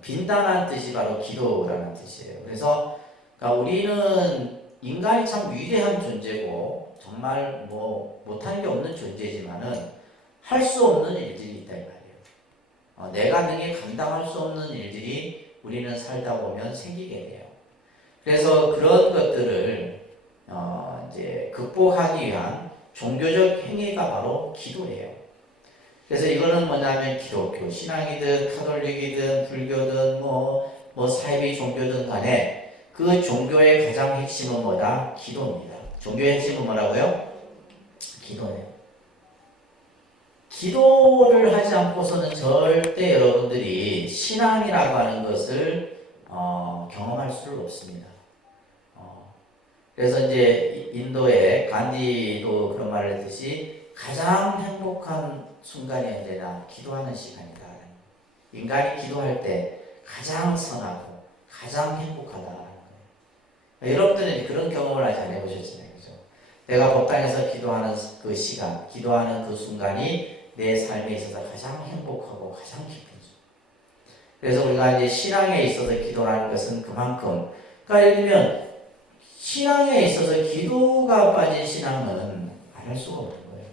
빈다라는 뜻이 바로 기도라는 뜻이에요. 그래서 그러니까 우리는 인간이 참 위대한 존재고 정말 뭐 못하는 게 없는 존재지만은 할 수 없는 일들이 있다 이 말이에요. 내가 능히 감당할 수 없는 일들이 우리는 살다 보면 생기게 돼요. 그래서 그런 것들을 이제 극복하기 위한 종교적 행위가 바로 기도예요. 그래서 이거는 뭐냐면 기독교, 신앙이든 카톨릭이든 불교든 뭐 사이비 종교든 간에 그 종교의 가장 핵심은 뭐다? 기도입니다. 종교의 핵심은 뭐라고요? 기도예요. 기도를 하지 않고서는 절대 여러분들이 신앙이라고 하는 것을 경험할 수 없습니다. 그래서 이제 인도의 간디도 그런 말을 했듯이 가장 행복한 순간이 언제나 기도하는 시간이다. 인간이 기도할 때 가장 선하고 가장 행복하다는 거예요. 여러분들은 그런 경험을 아직 안 해보셨잖아요. 그죠? 내가 법당에서 기도하는 그 시간, 기도하는 그 순간이 내 삶에 있어서 가장 행복하고 가장 기쁘죠. 그래서 우리가 이제 신앙에 있어서 기도라는 것은 그만큼, 그러니까 예를 들면 신앙에 있어서 기도가 빠진 신앙은 안 할 수가 없는 거예요.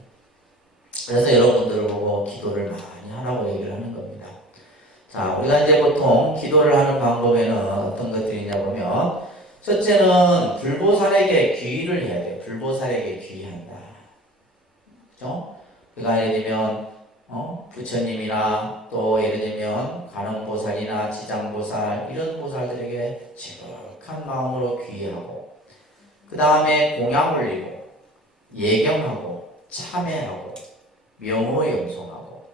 그래서 여러분들을 보고 기도를 많이 하라고 얘기를 하는 겁니다. 자, 우리가 이제 보통 기도를 하는 방법에는 어떤 것들이 있냐 보면, 첫째는 불보살에게 귀의를 해야 돼요. 불보살에게 귀의한다. 그죠? 그러니까 예를 들면 부처님이나 또 예를 들면 관음보살이나 지장보살 이런 보살들에게 지극한 마음으로 귀의하고, 그 다음에 공양 올리고 예경하고 참회하고 명호 염송하고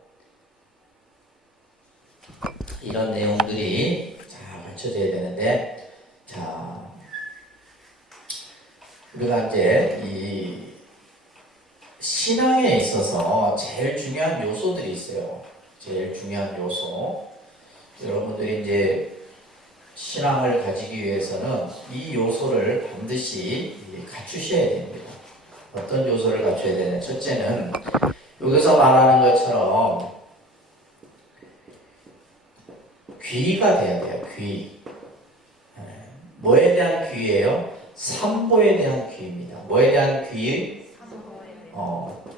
이런 내용들이 잘 갖춰져야 되는데, 자, 우리가 이제 이 신앙에 있어서 제일 중요한 요소들이 있어요. 제일 중요한 요소. 여러분들이 이제 신앙을 가지기 위해서는 이 요소를 반드시 갖추셔야 됩니다. 어떤 요소를 갖춰야 되냐? 첫째는 여기서 말하는 것처럼 귀의가 돼야 돼요. 귀의. 뭐에 대한 귀의예요? 삼보에 대한 귀의입니다. 뭐에 대한 귀의?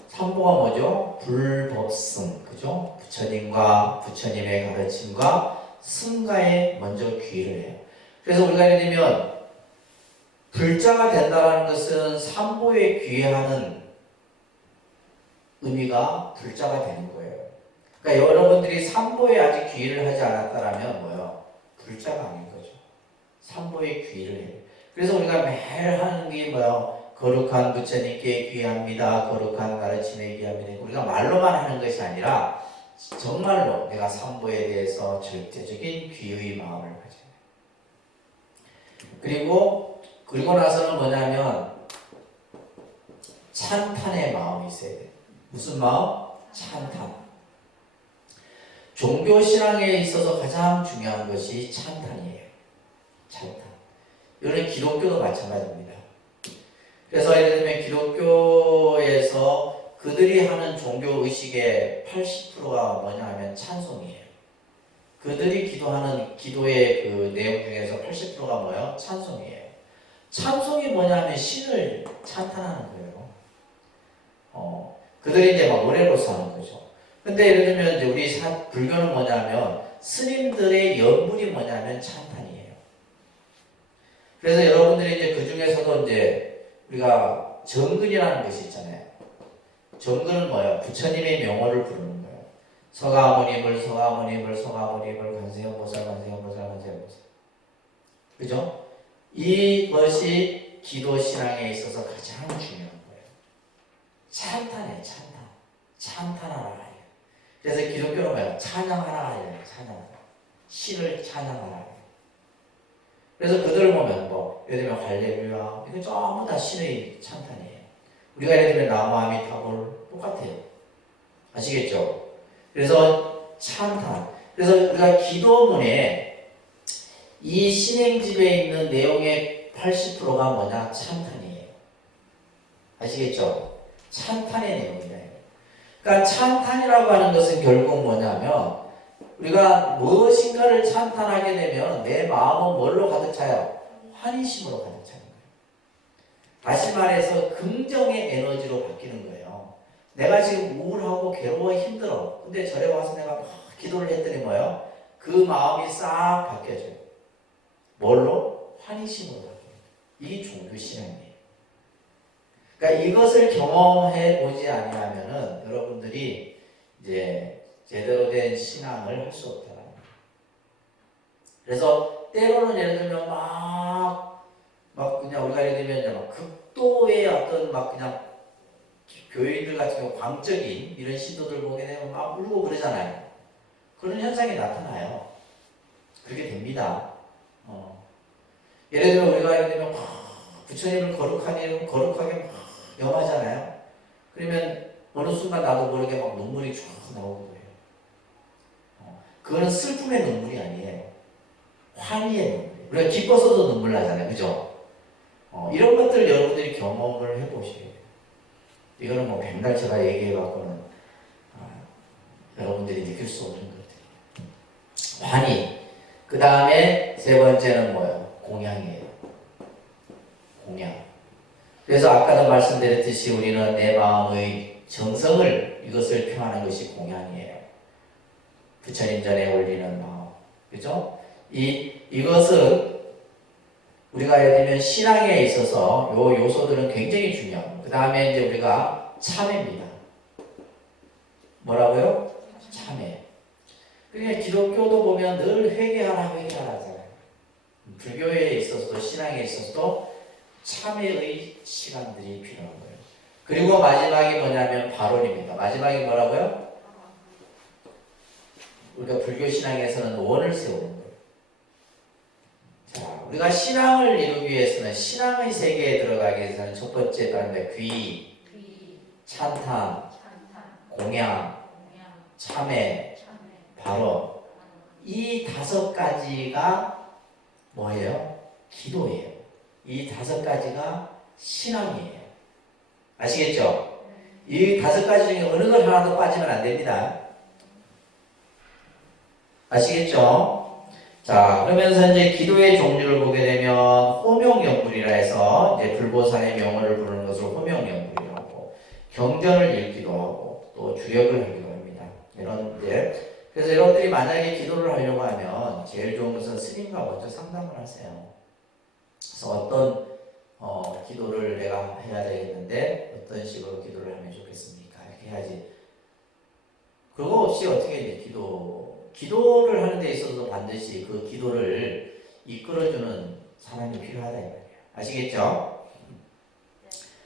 삼보가 뭐죠? 불법승, 그죠? 부처님과 부처님의 가르침과 승가에 먼저 귀의를 해요. 그래서 우리가 예를 들면 불자가 된다는 것은 삼보에 귀의하는 의미가 불자가 되는 거예요. 그러니까 여러분들이 삼보에 아직 귀의를 하지 않았다라면 뭐요? 불자가 아닌 거죠. 삼보에 귀의를 해요. 그래서 우리가 매일 하는 게 뭐요? 거룩한 부처님께 귀의합니다. 거룩한 가르침에 귀의합니다. 우리가 말로만 하는 것이 아니라 정말로 내가 삼보에 대해서 절대적인 귀의 마음을 가져요. 그리고 나서는 뭐냐면 찬탄의 마음이 있어야 돼요. 무슨 마음? 찬탄. 종교신앙에 있어서 가장 중요한 것이 찬탄이에요. 찬탄. 이거는 기독교도 마찬가지입니다. 그래서 예를 들면 기독교에서 그들이 하는 종교의식의 80%가 뭐냐 하면 찬송이에요. 그들이 기도하는 기도의 그 내용 중에서 80%가 뭐예요? 찬송이에요. 찬송이 뭐냐 하면 신을 찬탄하는 거예요. 그들이 이제 막 노래로서 하는 거죠. 근데 예를 들면 이제 우리 불교는 뭐냐면 스님들의 연불이 뭐냐면 찬탄이에요. 그래서 여러분들이 이제 그 중에서도 이제 우리가 정근이라는 것이 있잖아요. 정근은 뭐예요? 부처님의 명호를 부르는 거예요. 서가모니불, 서가모니불, 서가모니불, 관세음보살, 관세음보살, 관세음보살. 그죠? 이것이 기도신앙에 있어서 가장 중요한 거예요. 찬탄이에요, 찬탄. 찬탄하라. 그래서 기독교는 뭐예요? 찬양하라. 찬양. 신을 찬양하라. 그래서 그들을 보면 예를 들면 할렐루야, 이거 전부 다 신의 찬탄이에요. 우리가 예를 들면 나무아미타불 똑같아요. 아시겠죠? 그래서 찬탄. 그래서 우리가 기도문에 이 신행집에 있는 내용의 80%가 뭐냐? 찬탄이에요. 아시겠죠? 찬탄의 내용이에요. 그러니까 찬탄이라고 하는 것은 결국 뭐냐면 우리가 무엇인가를 찬탄하게 되면 내 마음은 뭘로 가득 차요? 환희심으로 가득 차는 거예요. 다시 말해서 긍정의 에너지로 바뀌는 거예요. 내가 지금 우울하고 괴로워 힘들어. 근데 절에 와서 내가 막 기도를 했더니 뭐예요? 그 마음이 싹 바뀌어져요. 뭘로? 환희심으로 바뀌어요. 이게 종교신앙이에요. 그러니까 이것을 경험해 보지 아니하면은 여러분들이 이제 제대로 된 신앙을 할 수 없다. 그래서 때로는 예를 들면 막 그냥 우리가 예를 들면 이제 막 극도의 어떤 막 그냥 교인들 같은 경우 광적인 이런 시도들 보게 되면 막 울고 그러잖아요. 그런 현상이 나타나요. 그렇게 됩니다. 예를 들면 우리가 예를 들면 부처님을 거룩하게 막 염하잖아요. 그러면 어느 순간 나도 모르게 막 눈물이 쫙 나오고 그래요. 그거는 슬픔의 눈물이 아니에요. 환희의 눈물. 우리가 기뻐서도 눈물 나잖아요. 그죠? 이런 것들 여러분들이 경험을 해보셔야 돼요. 이거는 뭐 맨날 제가 얘기해갖고는 여러분들이 느낄 수 없는 것들이에요. 환희. 그 다음에 세 번째는 뭐예요? 공양이에요. 공양. 그래서 아까도 말씀드렸듯이 우리는 내 마음의 정성을 이것을 표하는 것이 공양이에요. 부처님 전에 올리는 마음. 그죠? 이것은 우리가 예를 들면 신앙에 있어서 요 요소들은 굉장히 중요하고 그 다음에 이제 우리가 참회입니다. 뭐라고요? 참회. 그러니까 기독교도 보면 늘 회개하라 하잖아요. 불교에 있어서도 신앙에 있어서도 참회의 시간들이 필요한 거예요. 그리고 마지막이 뭐냐면 발언입니다. 마지막이 뭐라고요? 우리가 불교 신앙에서는 원을 세우는 거예요. 자, 우리가 신앙을 이루기 위해서는 신앙의 세계에 들어가기 위해서는 첫 번째 다른데 귀, 찬탄, 공양, 참회, 발언 이 다섯 가지가 뭐예요? 기도예요. 이 다섯 가지가 신앙이에요. 아시겠죠? 이 다섯 가지 중에 어느 것 하나도 빠지면 안 됩니다. 아시겠죠? 자, 그러면서 이제 기도의 종류를 보게 되면 호명연불이라 해서 이제 불보살의 명호를 부르는 것을 호명연불이라고 하고 경전을 읽기도 하고 또 주역을 하기도 합니다. 이런 이제 그래서 여러분들이 만약에 기도를 하려고 하면 제일 좋은 것은 스님과 먼저 상담을 하세요. 그래서 어떤 기도를 내가 해야 되겠는데 어떤 식으로 기도를 하면 좋겠습니까? 이렇게 해야지. 그거 없이 어떻게 이제 기도를 하는 데 있어서 반드시 그 기도를 이끌어주는 사람이 필요하다 이 말이에요. 아시겠죠?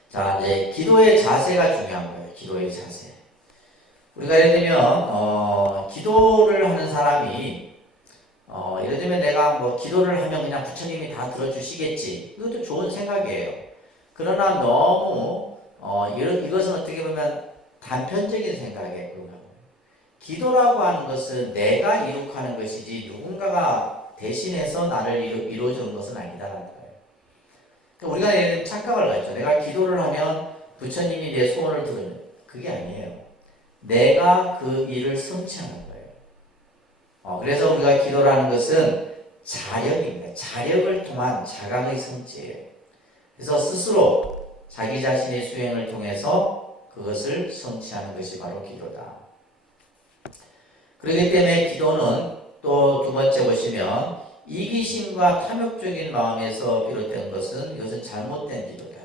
자, 이제 기도의 자세가 중요한 거예요. 기도의 자세. 우리가 예를 들면 기도를 하는 사람이 예를 들면 내가 뭐 기도를 하면 그냥 부처님이 다 들어주시겠지. 이것도 좋은 생각이에요. 그러나 너무 이것은 어떻게 보면 단편적인 생각이에요. 기도라고 하는 것은 내가 이룩하는 것이지 누군가가 대신해서 나를 이루어주는 것은 아니다라는 거예요. 그러니까 우리가 예를 들면 착각을 가졌죠. 내가 기도를 하면 부처님이 내 소원을 들으면 그게 아니에요. 내가 그 일을 성취하는 거예요. 그래서 우리가 기도라는 것은 자력입니다. 자력을 통한 자강의 성취예요. 그래서 스스로 자기 자신의 수행을 통해서 그것을 성취하는 것이 바로 기도다. 그렇기 때문에 기도는 또 두 번째 보시면 이기심과 탐욕적인 마음에서 비롯된 것은 이것은 잘못된 기도다.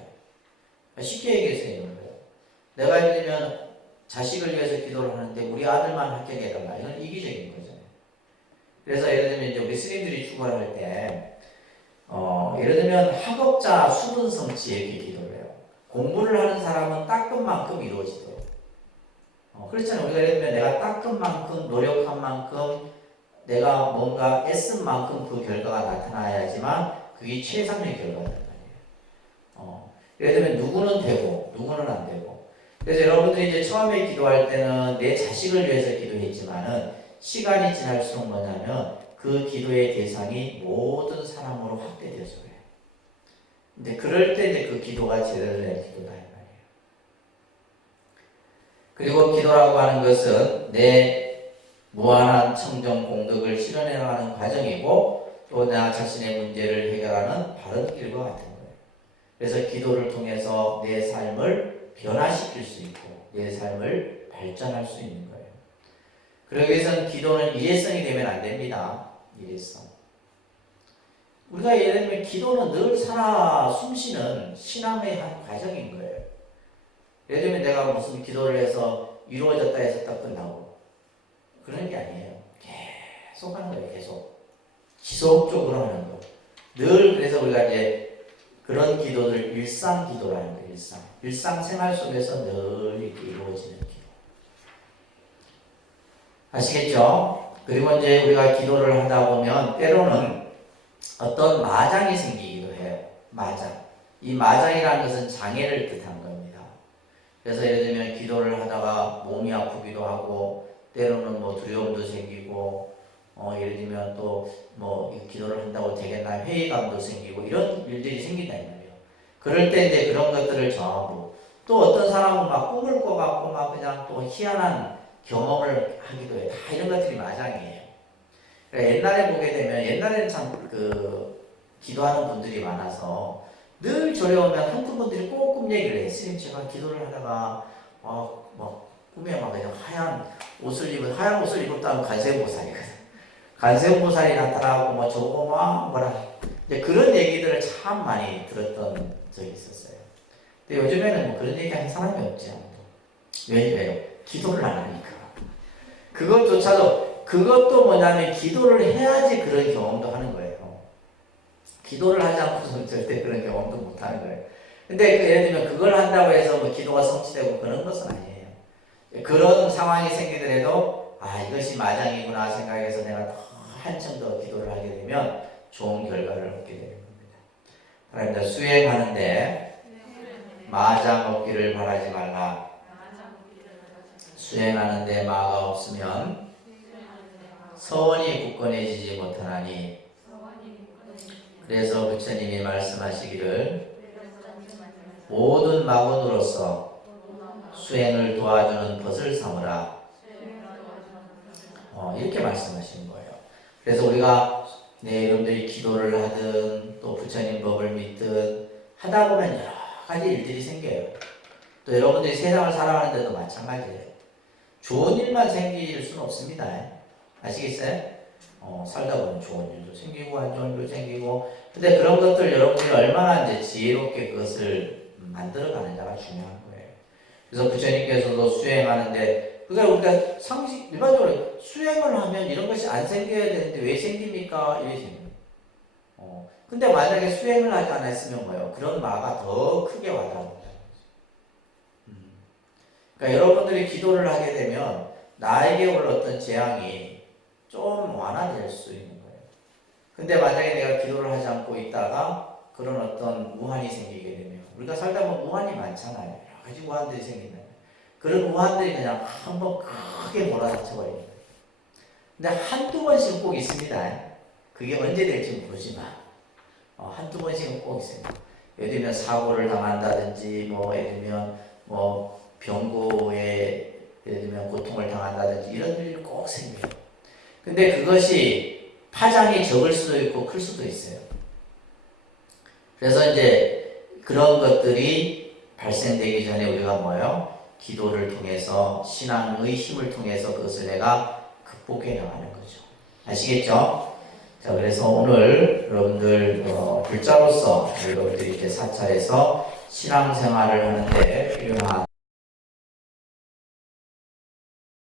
쉽게 얘기해서 있는 거예요. 내가 예를 들면 자식을 위해서 기도를 하는데 우리 아들만 합격해달라. 이건 이기적인 거잖아요. 그래서 예를 들면 이제 우리 스님들이 축원을 할 때 예를 들면 학업자 수분 성취에 이렇게 기도를 해요. 공부를 하는 사람은 닦은 만큼 이루어지도록. 그렇잖아요. 우리가 예를 들면 내가 닦은 만큼 노력한 만큼 내가 뭔가 애쓴 만큼 그 결과가 나타나야지만 그게 최상의 결과란 말이에요. 예를 들면 누구는 되고 누구는 안 되고. 그래서 여러분들이 이제 처음에 기도할 때는 내 자식을 위해서 기도했지만은 시간이 지날수록 뭐냐면 그 기도의 대상이 모든 사람으로 확대되어서 그래요. 근데 그럴 때 이제 그 기도가 제대로 된 기도다 이 말이에요. 그리고 기도라고 하는 것은 내 무한한 청정 공덕을 실현해 나가는 과정이고 또 나 자신의 문제를 해결하는 바른 길과 같은 거예요. 그래서 기도를 통해서 내 삶을 변화시킬 수 있고 내 삶을 발전할 수 있는 거예요. 그러기 위해서는 기도는 일회성이 되면 안 됩니다. 일회성. 우리가 예를 들면 기도는 늘 살아 숨쉬는 신앙의 한 과정인 거예요. 예를 들면 내가 무슨 기도를 해서 이루어졌다 해서 딱 끝나고 그런 게 아니에요. 계속 하는 거예요. 계속. 지속적으로 하는 거. 늘 그래서 우리가 이제 그런 기도를 일상 기도라는 거예요. 일상 생활 속에서 늘 이렇게 이루어지는 기도. 아시겠죠? 그리고 이제 우리가 기도를 하다 보면 때로는 어떤 마장이 생기기도 해요. 마장. 이 마장이라는 것은 장애를 뜻한 겁니다. 그래서 예를 들면 기도를 하다가 몸이 아프기도 하고 때로는 뭐 두려움도 생기고 예를 들면 또 뭐 기도를 한다고 되겠나 회의감도 생기고 이런 일들이 생긴다는 거예요. 그럴 때 이제 그런 것들을 전부 또 어떤 사람은 막 꿈을 꿔갖고 막 그냥 또 희한한 경험을 하기도 해요. 다 이런 것들이 마장이에요. 그러니까 옛날에 보게 되면 옛날에는 참 기도하는 분들이 많아서 늘 절에 오면 한두 분들이 꼭 꿈 얘기를 해요. 스님 제가 기도를 하다가 막 꿈에 막 그냥 하얀 옷을 입었다는 관세음보살이거든. 관세음보살이 나타나고 뭐 저거 막 뭐라 이제 그런 얘기들을 참 많이 들었던 적이 있었어요. 근데 요즘에는 뭐 그런 얘기 하는 사람이 없지 아무도. 왜요? 기도를 안 하니까. 그것도 뭐냐면 기도를 해야지 그런 경험도 하는 거예요. 기도를 하지 않고서는 절대 그런 경험도 못 하는 거예요. 근데 예를 들면 그걸 한다고 해서 뭐 기도가 성취되고 그런 것은 아니에요. 그런 상황이 생기더라도 이것이 마장이구나 생각해서 내가 더 한층 더 기도를 하게 되면 좋은 결과를 얻게 되는 겁니다. 그러니까 수행하는데 마장 얻기를 바라지 말라. 수행하는데 마가 없으면 서원이 굳건해지지 못하나니. 그래서 부처님이 말씀하시기를 모든 마군으로서 수행을 도와주는 것을 삼으라. 이렇게 말씀하시는 거예요. 그래서 우리가 여러분들이 기도를 하든 또 부처님 법을 믿든 하다 보면 여러 가지 일들이 생겨요. 또 여러분들이 세상을 살아가는데도 마찬가지예요. 좋은 일만 생길 수는 없습니다. 아시겠어요? 살다 보면 좋은 일도 생기고 안 좋은 일도 생기고 근데 그런 것들 여러분들이 얼마나 이제 지혜롭게 그것을 만들어 가느냐가 중요한 거예요. 그래서 부처님께서도 수행하는데 그러니까 우리가 일반적으로 수행을 하면 이런 것이 안 생겨야 되는데 왜 생깁니까? 왜 생깁니까? 근데 만약에 수행을 하지 않았으면 뭐예요? 그런 마가 더 크게 와닿는다. 그러니까 여러분들이 기도를 하게 되면 나에게 올 어떤 재앙이 좀 완화될 수 있는 거예요. 근데 만약에 내가 기도를 하지 않고 있다가 그런 어떤 우환이 생기게 되면 우리가 살다 보면 우환이 많잖아요. 여러 가지 우환들이 생긴다. 그런 우환들이 그냥 한번 크게 몰아닥쳐 버립니다. 근데 한두 번씩은 꼭 있습니다. 그게 언제 될지 모르지만 한두 번씩은 꼭 있습니다. 예를 들면 사고를 당한다든지 예를 들면 병고에 예를 들면 고통을 당한다든지 이런 일이 꼭 생겨요. 근데 그것이 파장이 적을 수도 있고 클 수도 있어요. 그래서 이제 그런 것들이 발생되기 전에 우리가 기도를 통해서 신앙의 힘을 통해서 그것을 내가 극복해 나가는 거죠. 아시겠죠? 자, 그래서 오늘 여러분들 불자로서 여러분들이 이제 사찰에서 신앙생활을 하는데 필요한